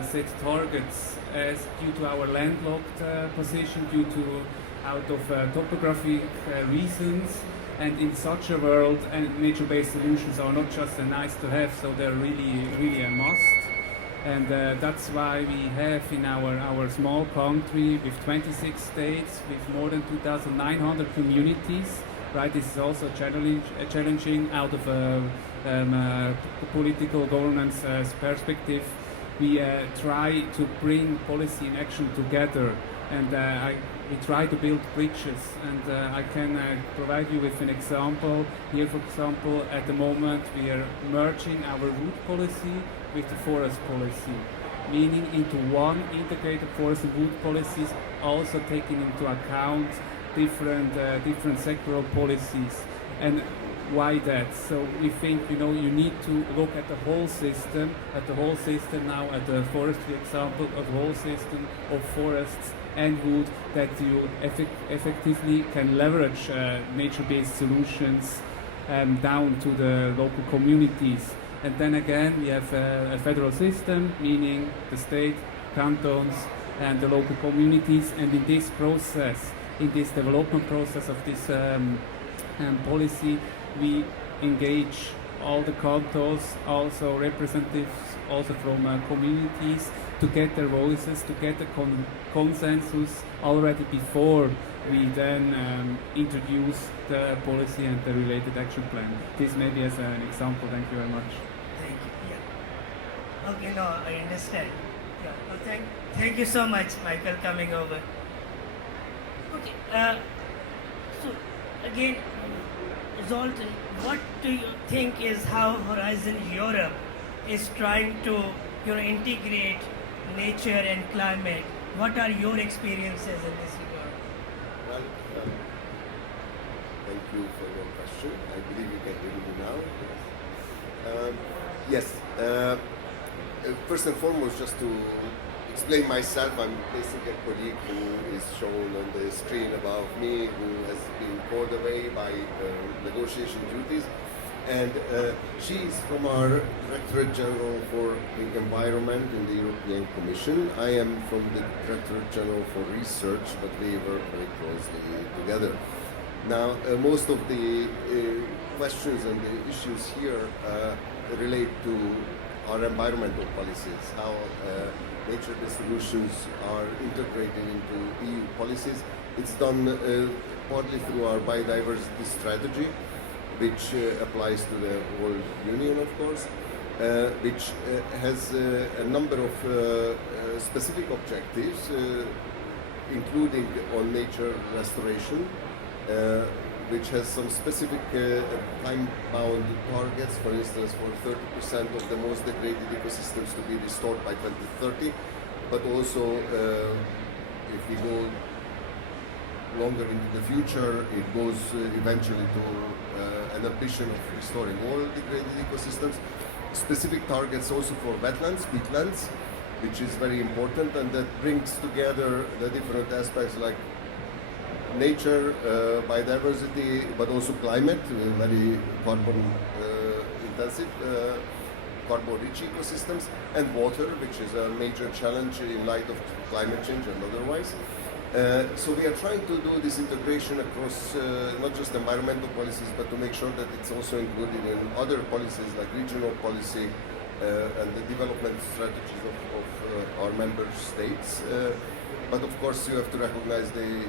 set targets, as due to our landlocked position, due to out of topographic reasons. And in such a world, and nature-based solutions are not just a nice to have, so they're really a must. And that's why we have in our small country with 26 states, with more than 2,900 communities, right? This is also challenging out of a political governance perspective. we try to bring policy and action together, and we try to build bridges. And I can provide you with an example. Here, for example, at the moment we are merging our wood policy with the forest policy, meaning into one integrated forest and wood policies, also taking into account different sectoral policies. And why that? So we think, you need to look at the whole system, now at the forestry example, a whole system of forests and wood, that you effectively can leverage nature-based solutions down to the local communities. And then again, we have a federal system, meaning the state, cantons, and the local communities. And in this process, in this development process of this policy, we engage all the cantons, also representatives, also from communities, to get their voices, to get a consensus already before we then introduce the policy and the related action plan. This maybe as an example. Thank you very much. Thank you. Yeah. Okay, no, I understand. Yeah. Well, thank you so much, Michael, coming over. Okay. So again, Zoltan, what do you think is how Horizon Europe is trying to integrate nature and climate? What are your experiences in this regard? Well, thank you for your question. I believe you can hear me now. Yes. First and foremost, just to explain myself, I'm placing a colleague who is shown on the screen above me, who has been called away by negotiation duties. And she is from our Directorate General for the Environment in the European Commission. I am from the Directorate General for Research, but we work very closely together. Now, most of the questions and the issues here relate to our environmental policies, how nature-based solutions are integrated into EU policies. It's done partly through our biodiversity strategy, which applies to the whole Union, of course, which has a number of specific objectives, including on nature restoration, which has some specific time-bound targets, for instance, for 30% of the most degraded ecosystems to be restored by 2030, but also if we go longer into the future, it goes eventually to an ambition of restoring all degraded ecosystems. Specific targets also for wetlands, peatlands, which is very important, and that brings together the different aspects like nature, biodiversity, but also climate, very carbon intensive, carbon-rich ecosystems, and water, which is a major challenge in light of climate change and otherwise. So we are trying to do this integration across not just environmental policies, but to make sure that it's also included in other policies like regional policy and the development strategies of our member states. But of course you have to recognize the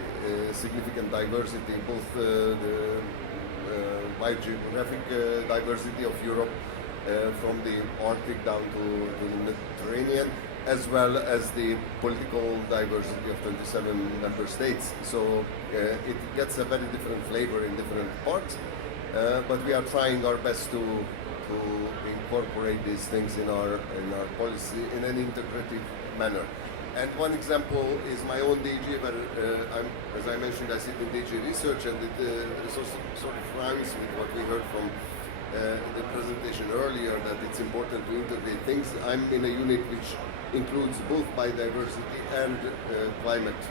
significant diversity, both the wide geographic diversity of Europe from the Arctic down to the Mediterranean, as well as the political diversity of 27 member states. So it gets a very different flavor in different parts, but we are trying our best to incorporate these things in our policy in an integrative manner. And one example is my own DG, where as I mentioned, I sit in DG Research, and it sort of rhymes with what we heard from the presentation earlier, that it's important to integrate things. I'm in a unit which includes both biodiversity and climate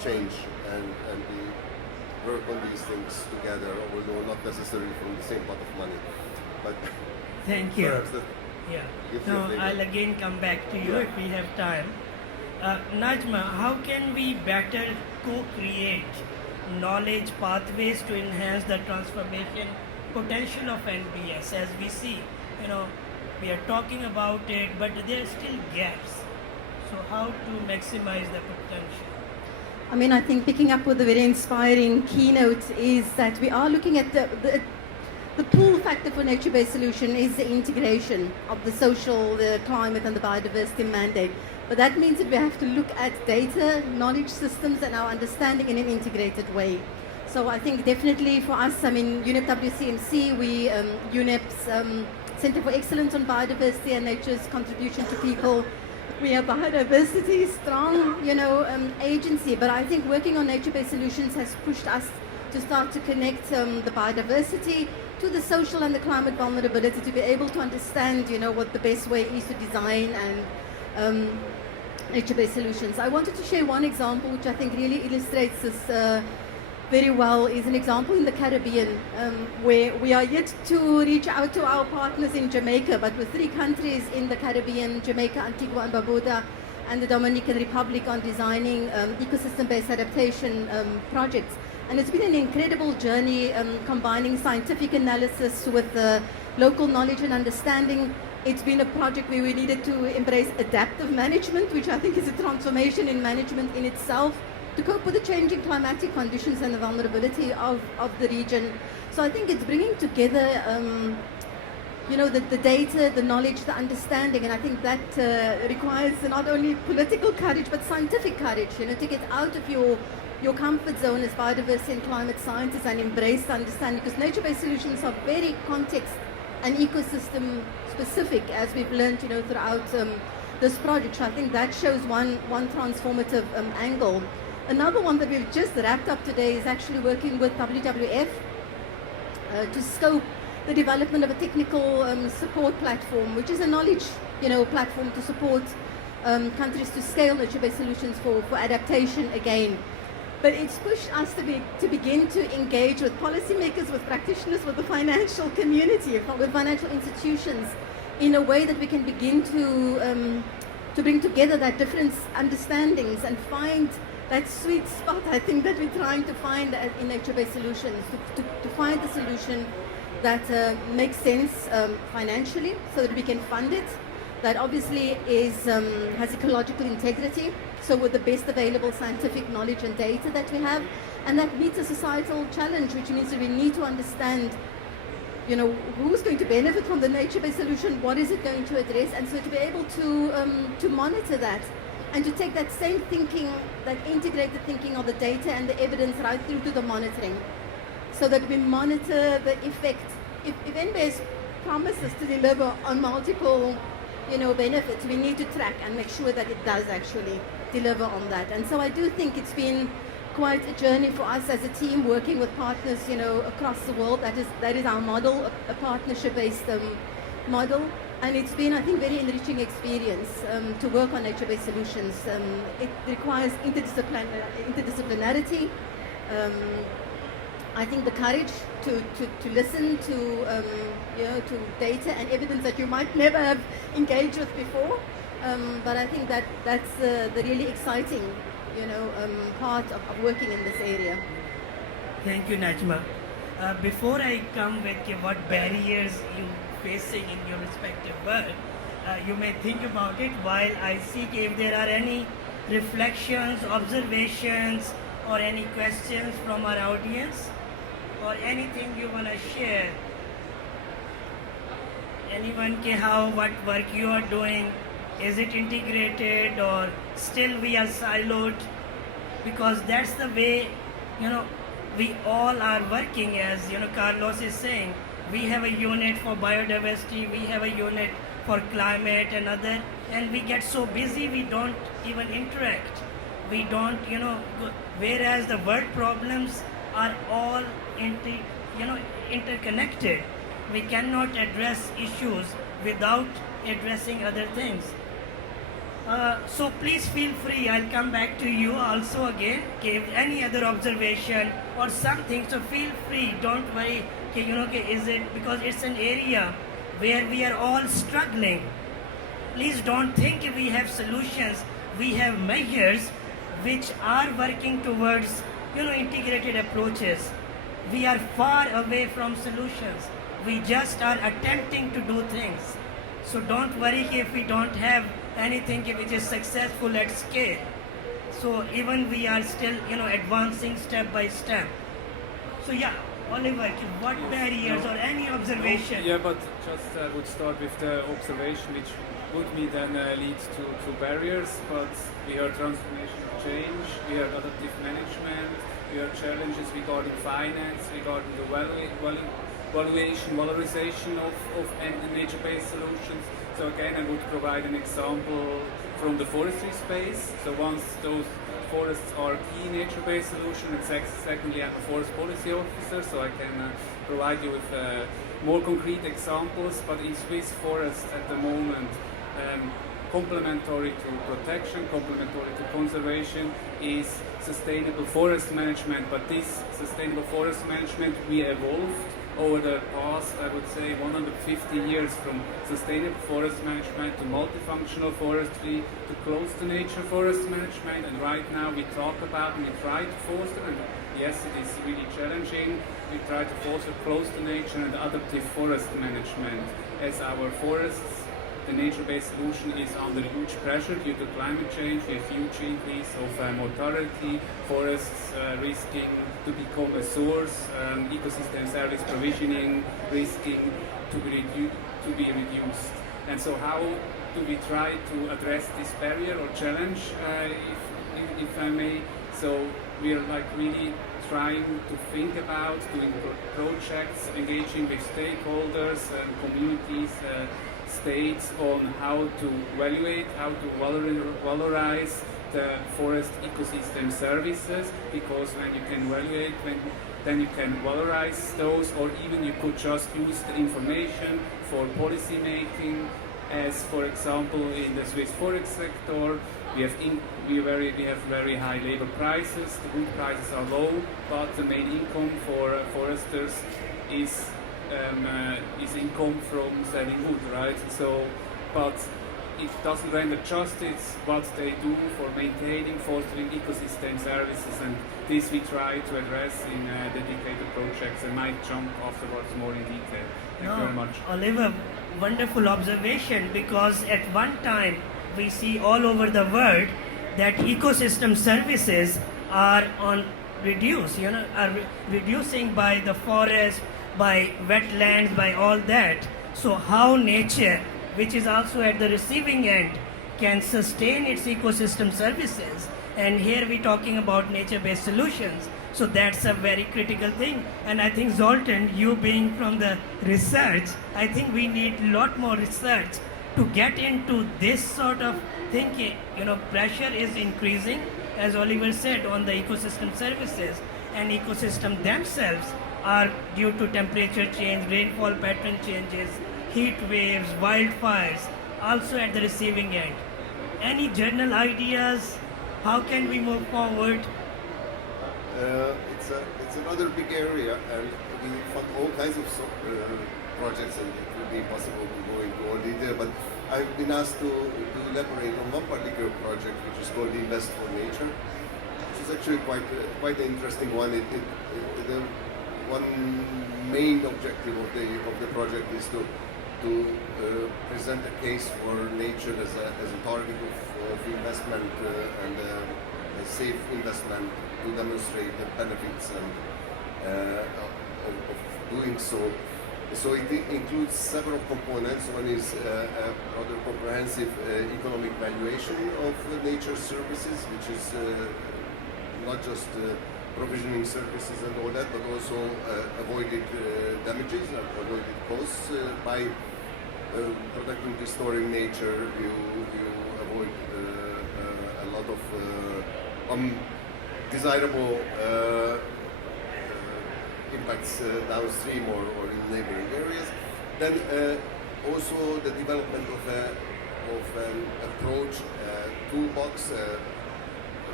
change, and we work on these things together, although not necessarily from the same pot of money. But thank you. Yeah. No, I'll again come back to you if we have time. Najma, how can we better co-create knowledge pathways to enhance the transformation potential of NBS? As we see, we are talking about it, but there are still gaps. So how to maximize the potential? I mean, I think picking up with a very inspiring keynote is that we are looking at the pull factor for nature-based solution is the integration of the social, the climate and the biodiversity mandate. But that means that we have to look at data, knowledge systems and our understanding in an integrated way. So I think definitely for us, I mean, UNEP WCMC, UNEP's Center for Excellence on Biodiversity and Nature's Contribution to People, we are biodiversity strong, agency, but I think working on nature-based solutions has pushed us to start to connect the biodiversity to the social and the climate vulnerability, to be able to understand, what the best way is to design and nature-based solutions. I wanted to share one example which I think really illustrates this very well, is an example in the Caribbean, where we are yet to reach out to our partners in Jamaica, but with 3 countries in the Caribbean, Jamaica, Antigua and Barbuda, and the Dominican Republic, on designing ecosystem-based adaptation projects. And it's been an incredible journey, combining scientific analysis with local knowledge and understanding. It's been a project where we needed to embrace adaptive management, which I think is a transformation in management in itself, to cope with the changing climatic conditions and the vulnerability of the region. So I think it's bringing together, the data, the knowledge, the understanding, and I think that requires not only political courage but scientific courage, to get out of your comfort zone as biodiversity and climate scientists and embrace the understanding, because nature-based solutions are very context and ecosystem specific, as we've learned, throughout this project. So I think that shows one transformative angle. Another one that we've just wrapped up today is actually working with WWF to scope the development of a technical support platform, which is a knowledge, platform to support countries to scale nature-based solutions for adaptation again. But it's pushed us to begin to engage with policymakers, with practitioners, with the financial community, with financial institutions, in a way that we can begin to bring together that different understandings and find that sweet spot, I think, that we're trying to find in nature-based solutions, to find the solution that makes sense financially, so that we can fund it, that obviously has ecological integrity, so with the best available scientific knowledge and data that we have, and that meets a societal challenge, which means that we need to understand, who's going to benefit from the nature-based solution, what is it going to address, and so to be able to monitor that, and to take that same thinking, that integrated thinking of the data and the evidence right through to the monitoring, so that we monitor the effect. If NBS promises to deliver on multiple, benefits, we need to track and make sure that it does actually deliver on that. And so I do think it's been quite a journey for us as a team, working with partners, across the world. That is our model, a partnership-based model. And it's been, I think, very enriching experience to work on nature-based solutions. It requires interdisciplinarity. I think the courage to listen to data and evidence that you might never have engaged with before. But I think that's the really exciting, part of working in this area. Thank you, Najma. Before I come with what barriers you facing in your respective work, you may think about it while I see if there are any reflections, observations, or any questions from our audience, or anything you want to share. Anyone, what work you are doing, is it integrated or still we are siloed? Because that's the way, we all are working, as Carlos is saying. We have a unit for biodiversity, we have a unit for climate and other, and we get so busy we don't even interact. We don't, whereas the world problems are all interconnected. We cannot address issues without addressing other things. So please feel free, I'll come back to you also again, give any other observation or something, so feel free, don't worry, is it, because it's an area where we are all struggling. Please don't think we have solutions, we have measures which are working towards, integrated approaches. We are far away from solutions, we just are attempting to do things. So don't worry if we don't have anything which is successful at scale. So even we are still, advancing step by step. So yeah, Oliver, what barriers or any observation? Yeah, but just would start with the observation, which would me then lead to barriers. But we heard transformational change, we heard adaptive management, we heard challenges regarding finance, regarding the valorization of nature-based solutions. So again, I would provide an example from the forestry space. So once those forests are key nature-based solution, and secondly, I'm a forest policy officer, so I can provide you with more concrete examples. But in Swiss forests at the moment, complementary to protection, complementary to conservation, is sustainable forest management. But this sustainable forest management, we evolved over the past, I would say, 150 years, from sustainable forest management to multifunctional forestry to close to nature forest management. And right now we talk about and we try to foster, and yes, it is really challenging, we try to foster close to nature and adaptive forest management. As our forests, the nature-based solution is under huge pressure due to climate change. We have huge increase of mortality, forests risking to become a source, ecosystem service provisioning risking to be reduced. And so how do we try to address this barrier or challenge, if I may? So we are really trying to think about doing projects, engaging with stakeholders and communities, states, on how to evaluate, how to valorize the forest ecosystem services, because when you can evaluate, then you can valorize those, or even you could just use the information for policy making. As for example, in the Swiss forest sector, we have very high labor prices. The wood prices are low, but the main income for foresters is income from selling wood, right? So, but it doesn't render justice what they do for maintaining, fostering ecosystem services, and this we try to address in dedicated projects. I might jump afterwards more in detail. Thank you very much. Oliver, wonderful observation, because at one time we see all over the world that ecosystem services are on reduce, are reducing by the forest, by wetlands, by all that. So how nature, which is also at the receiving end, can sustain its ecosystem services? And here we're talking about nature-based solutions. So that's a very critical thing. And I think Zoltan, you being from the research, I think we need a lot more research to get into this sort of thinking. Pressure is increasing, as Oliver said, on the ecosystem services, and ecosystem themselves are due to temperature change, rainfall pattern changes, heat waves, wildfires, also at the receiving end. Any general ideas? How can we move forward? It's another big area, and we fund all kinds of projects, and it would be impossible to go into all detail, but I've been asked to elaborate on one particular project, which is called Invest for Nature, which is actually quite an interesting one. The one main objective of the project is to present a case for nature as a target of investment and a safe investment, to demonstrate the benefits of doing so. So it includes several components. One is a rather comprehensive economic valuation of nature services, which is not just provisioning services and all that, but also avoided damages and avoided costs. By protecting, restoring nature, you avoid a lot of undesirable impacts downstream or in neighboring areas. Then also the development of an approach, toolbox, a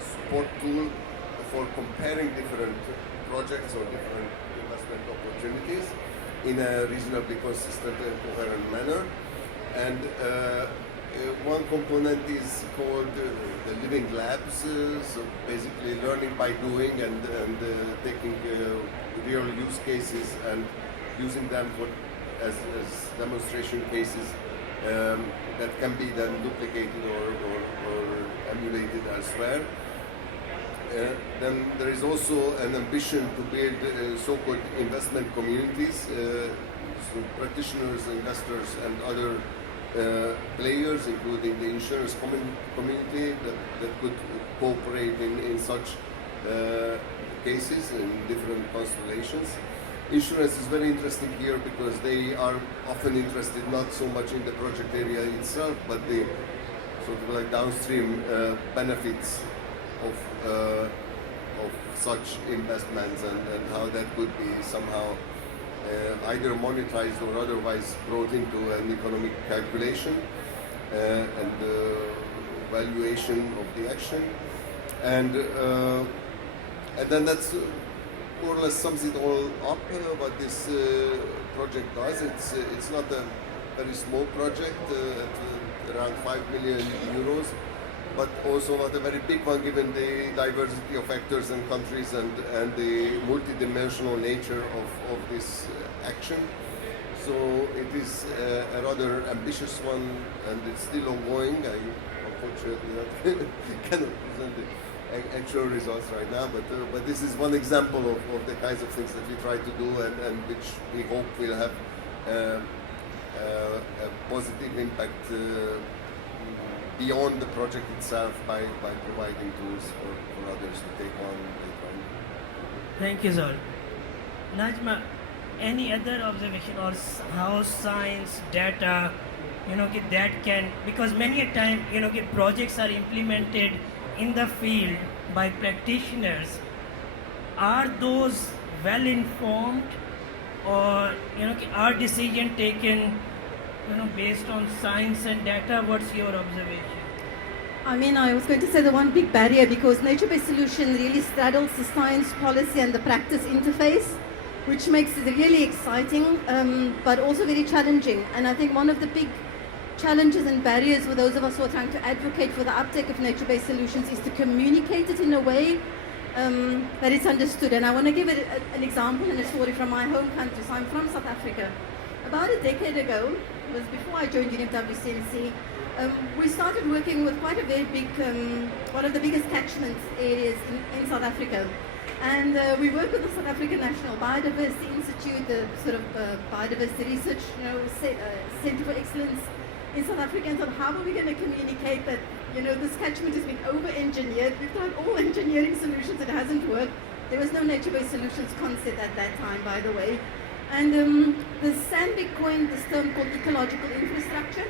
support tool for comparing different projects or different investment opportunities in a reasonably consistent and coherent manner. And one component is called the living labs, so basically learning by doing and taking real use cases and using them as demonstration cases that can be then duplicated or emulated elsewhere. Then there is also an ambition to build so-called investment communities, so practitioners, investors, and other players, including the insurance community, that could cooperate in such cases in different constellations. Insurance is very interesting here because they are often interested not so much in the project area itself, but the sort of like downstream benefits of such investments and how that could be somehow either monetized or otherwise brought into an economic calculation and valuation of the action. And then that's more or less sums it all up, what this project does. It's not a very small project at around 5 million euros, but also not a very big one given the diversity of actors and countries and the multidimensional nature of this action. So it is a rather ambitious one, and it's still ongoing. I unfortunately cannot present the actual results right now, but this is one example of the kinds of things that we try to do and which we hope will have a positive impact beyond the project itself by providing tools for others to take on later on. Thank you, Zol. Najma, any other observation or how science, data, that can, because many a time, projects are implemented in the field by practitioners. Are those well informed, or are decision taken based on science and data? What's your observation? I mean, I was going to say the one big barrier, because nature-based solution really straddles the science, policy, and the practice interface, which makes it really exciting, but also very challenging. And I think one of the big challenges and barriers for those of us who are trying to advocate for the uptake of nature-based solutions is to communicate it in a way that it's understood. And I want to give it an example and a story from my home country. So I'm from South Africa. About a decade ago, it was before I joined UNIWCNC, we started working with quite a very big, one of the biggest catchment areas in South Africa. And we work with the South African National Biodiversity Institute, the sort of biodiversity research Center for Excellence in South Africa, and thought, how are we going to communicate that this catchment has been over-engineered? We've tried all engineering solutions, it hasn't worked. There was no nature-based solutions concept at that time, by the way. And the Sandvik coined this term called ecological infrastructure,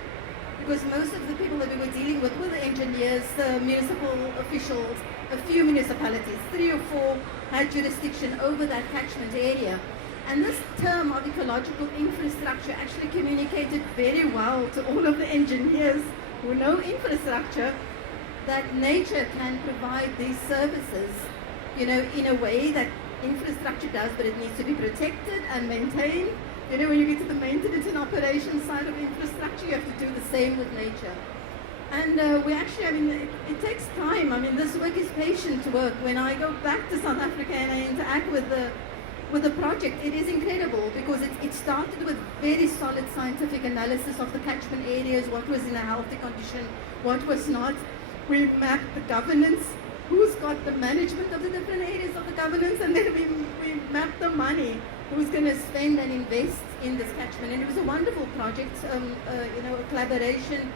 because most of the people that we were dealing with were the engineers, the municipal officials, a few municipalities, 3 or 4 had jurisdiction over that catchment area. And this term of ecological infrastructure actually communicated very well to all of the engineers who know infrastructure, that nature can provide these services, in a way that infrastructure does, but it needs to be protected and maintained. When you get to the maintenance and operations side of infrastructure, you have to do the same with nature. And we actually, it takes time. This work is patient work. When I go back to South Africa and I interact with the project, it is incredible, because it started with very solid scientific analysis of the catchment areas, what was in a healthy condition, what was not. We mapped the governance, who's got the management of the different areas of the governance, and then we mapped the money, who's going to spend and invest in this catchment. And it was a wonderful project, a collaboration.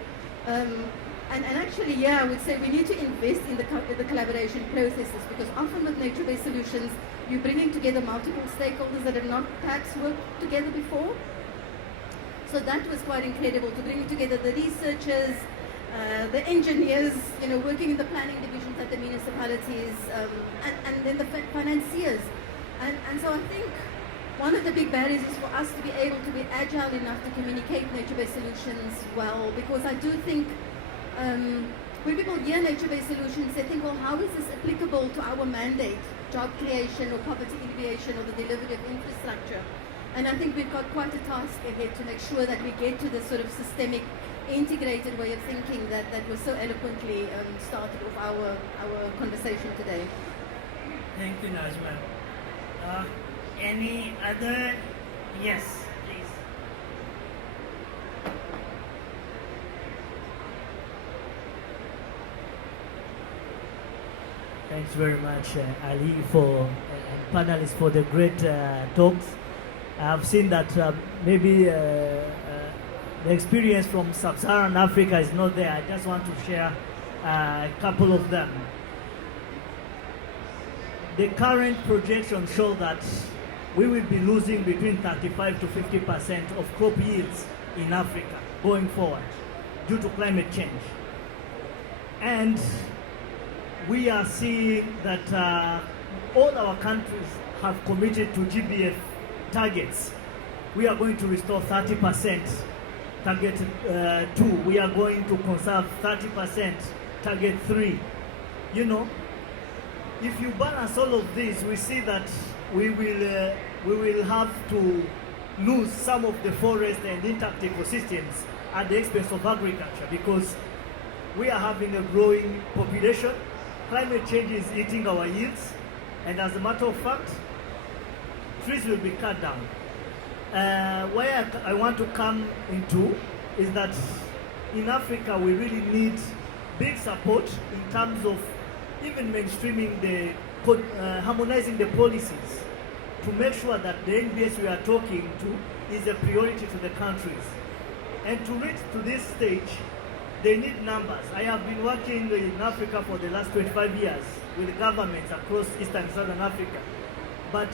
And actually, yeah, I would say we need to invest in the collaboration processes, because often with nature-based solutions, you're bringing together multiple stakeholders that have not perhaps worked together before. So that was quite incredible, to bring together the researchers, the engineers, working in the planning divisions at the municipalities, and then the financiers. And so I think one of the big barriers is for us to be able to be agile enough to communicate nature-based solutions well, because I do think when people hear nature-based solutions, they think, well, how is this applicable to our mandate, job creation or poverty alleviation or the delivery of infrastructure? And I think we've got quite a task ahead to make sure that we get to this sort of systemic, integrated way of thinking that was so eloquently started off our conversation today. Thank you, Najma. Any other? Yes, please. Thank Thanks very much, Ali, for and panelists for the great talks. I've seen that maybe the experience from sub-Saharan Africa is not there. I just want to share a couple of them. The current projections show that we will be losing between 35 to 50% of crop yields in Africa going forward due to climate change. And we are seeing that all our countries have committed to GBF targets. We are going to restore 30%, target 2. We are going to conserve 30%, target 3. You know, if you balance all of this, we see that we will have to lose some of the forest and intact ecosystems at the expense of agriculture, because we are having a growing population. Climate change is eating our yields, and as a matter of fact, trees will be cut down. Where I want to come into is that in Africa we really need big support in terms of even mainstreaming harmonizing the policies to make sure that the NBS we are talking to is a priority to the countries. And to reach to this stage, they need numbers. I have been working in Africa for the last 25 years with governments across Eastern and Southern Africa. But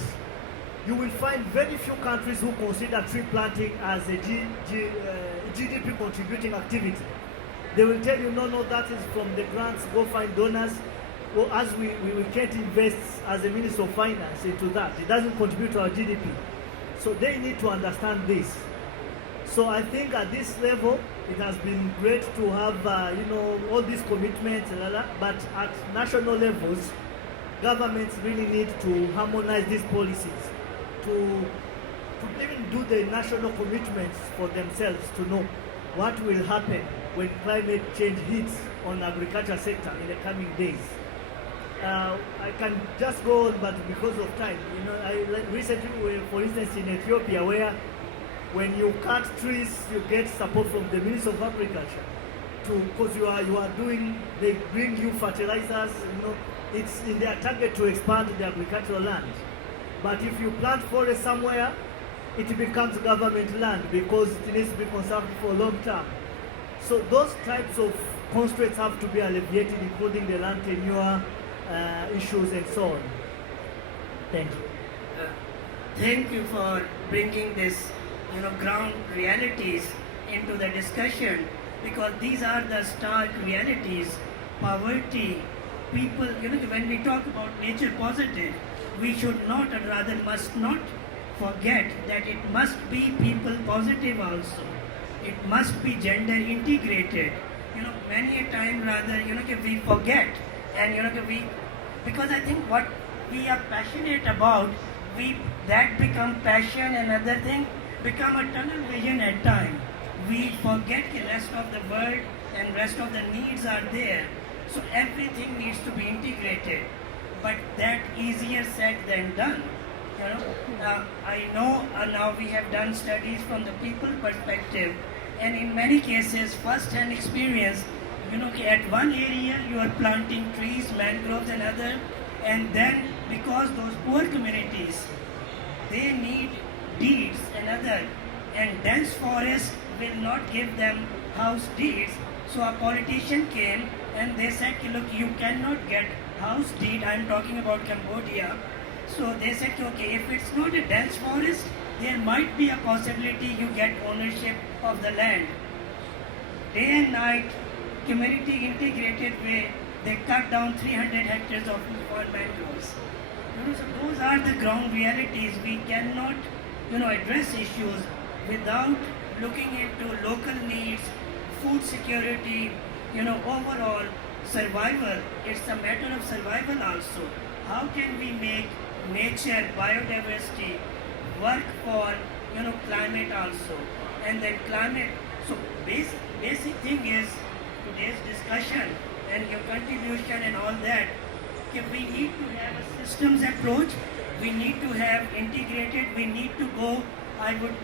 you will find very few countries who consider tree planting as a GDP contributing activity. They will tell you, no, that is from the grants, go find donors. Well, as we can't invest as a Minister of Finance into that. It doesn't contribute to our GDP. So they need to understand this. So I think at this level, it has been great to have, all these commitments, but at national levels, governments really need to harmonize these policies, to even do the national commitments for themselves to know what will happen when climate change hits on the agriculture sector in the coming days. I can just go on, but because of time, recently, for instance, in Ethiopia, where when you cut trees, you get support from the Ministry of Agriculture, because they bring you fertilizers. It's in their target to expand the agricultural land. But if you plant forest somewhere, it becomes government land because it needs to be conserved for long term. So those types of constraints have to be alleviated, including the land tenure issues and so on. Thank you. Thank you for bringing this, ground realities into the discussion, because these are the stark realities. Poverty, people, when we talk about nature positive, we should not, or rather must not forget that it must be people positive also. It must be gender integrated. Many a time rather, we forget, and because I think what we are passionate about, that become passion, and other thing become a tunnel vision at time. We forget the rest of the world and rest of the needs are there. So everything needs to be integrated. But that easier said than done. I know now we have done studies from the people perspective, and in many cases, first-hand experience, at one area you are planting trees, mangroves and other, and then because those poor communities, they need deeds and other, and dense forest will not give them house deeds. So a politician came and they said, look, you cannot get house deed. I'm talking about Cambodia. So they said, okay, if it's not a dense forest, there might be a possibility you get ownership of the land. Day and night, community integrated way, they cut down 300 hectares of mangroves. So those are the ground realities. We cannot, address issues without looking into local needs, food security, overall survival. It's a matter of survival also. How can we make nature, biodiversity work for, climate also? And then climate, so basic thing is today's discussion and your contribution and all that. We need to have a systems approach. We need to have integrated. We need to go, I would,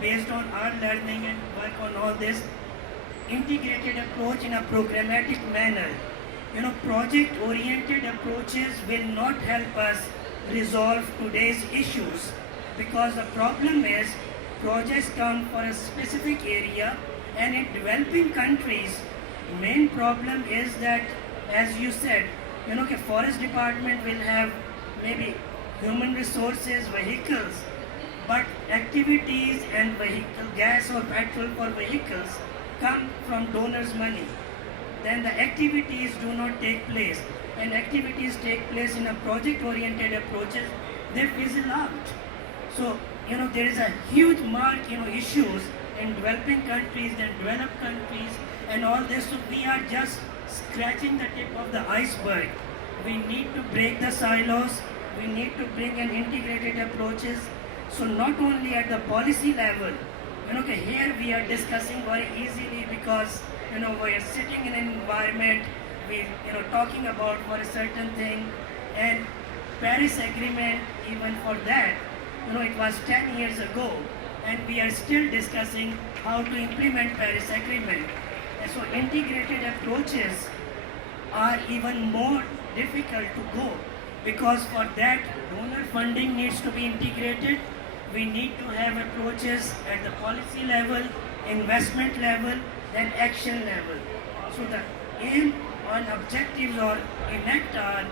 based on our learning and work on all this, integrated approach in a programmatic manner. project-oriented approaches will not help us resolve today's issues, because the problem is projects come for a specific area, and in developing countries, main problem is that, as you said, forest department will have maybe human resources, vehicles, but activities and vehicle gas or petrol for vehicles come from donors' money. Then the activities do not take place. And activities take place in a project-oriented approaches, they fizzle out. So, there is a huge mark, issues in developing countries and developed countries and all this. So we are just scratching the tip of the iceberg. We need to break the silos. We need to bring an integrated approaches. So not only at the policy level, here we are discussing very easily because, we are sitting in an environment, we, talking about for a certain thing, and Paris Agreement, even for that, it was 10 years ago, and we are still discussing how to implement Paris Agreement. And so integrated approaches are even more difficult to go, because for that, donor funding needs to be integrated. We need to have approaches at the policy level, investment level, and action level. So the aim on objectives or ENACT are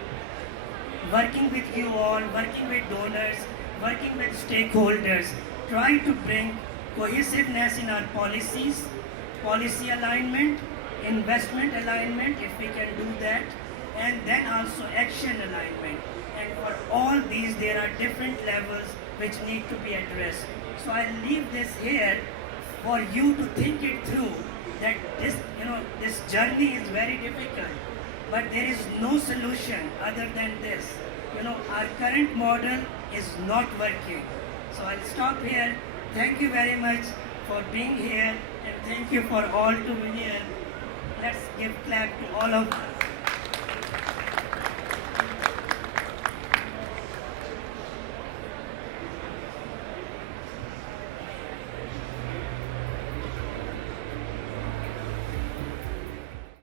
working with you all, working with donors, working with stakeholders, try to bring cohesiveness in our policies, policy alignment, investment alignment, if we can do that, and then also action alignment. And for all these, there are different levels which need to be addressed. So I'll leave this here for you to think it through, that this journey is very difficult, but there is no solution other than this. Our current model is not working. So I'll stop here. Thank you very much for being here, and thank you for all to be here. Let's give clap to all of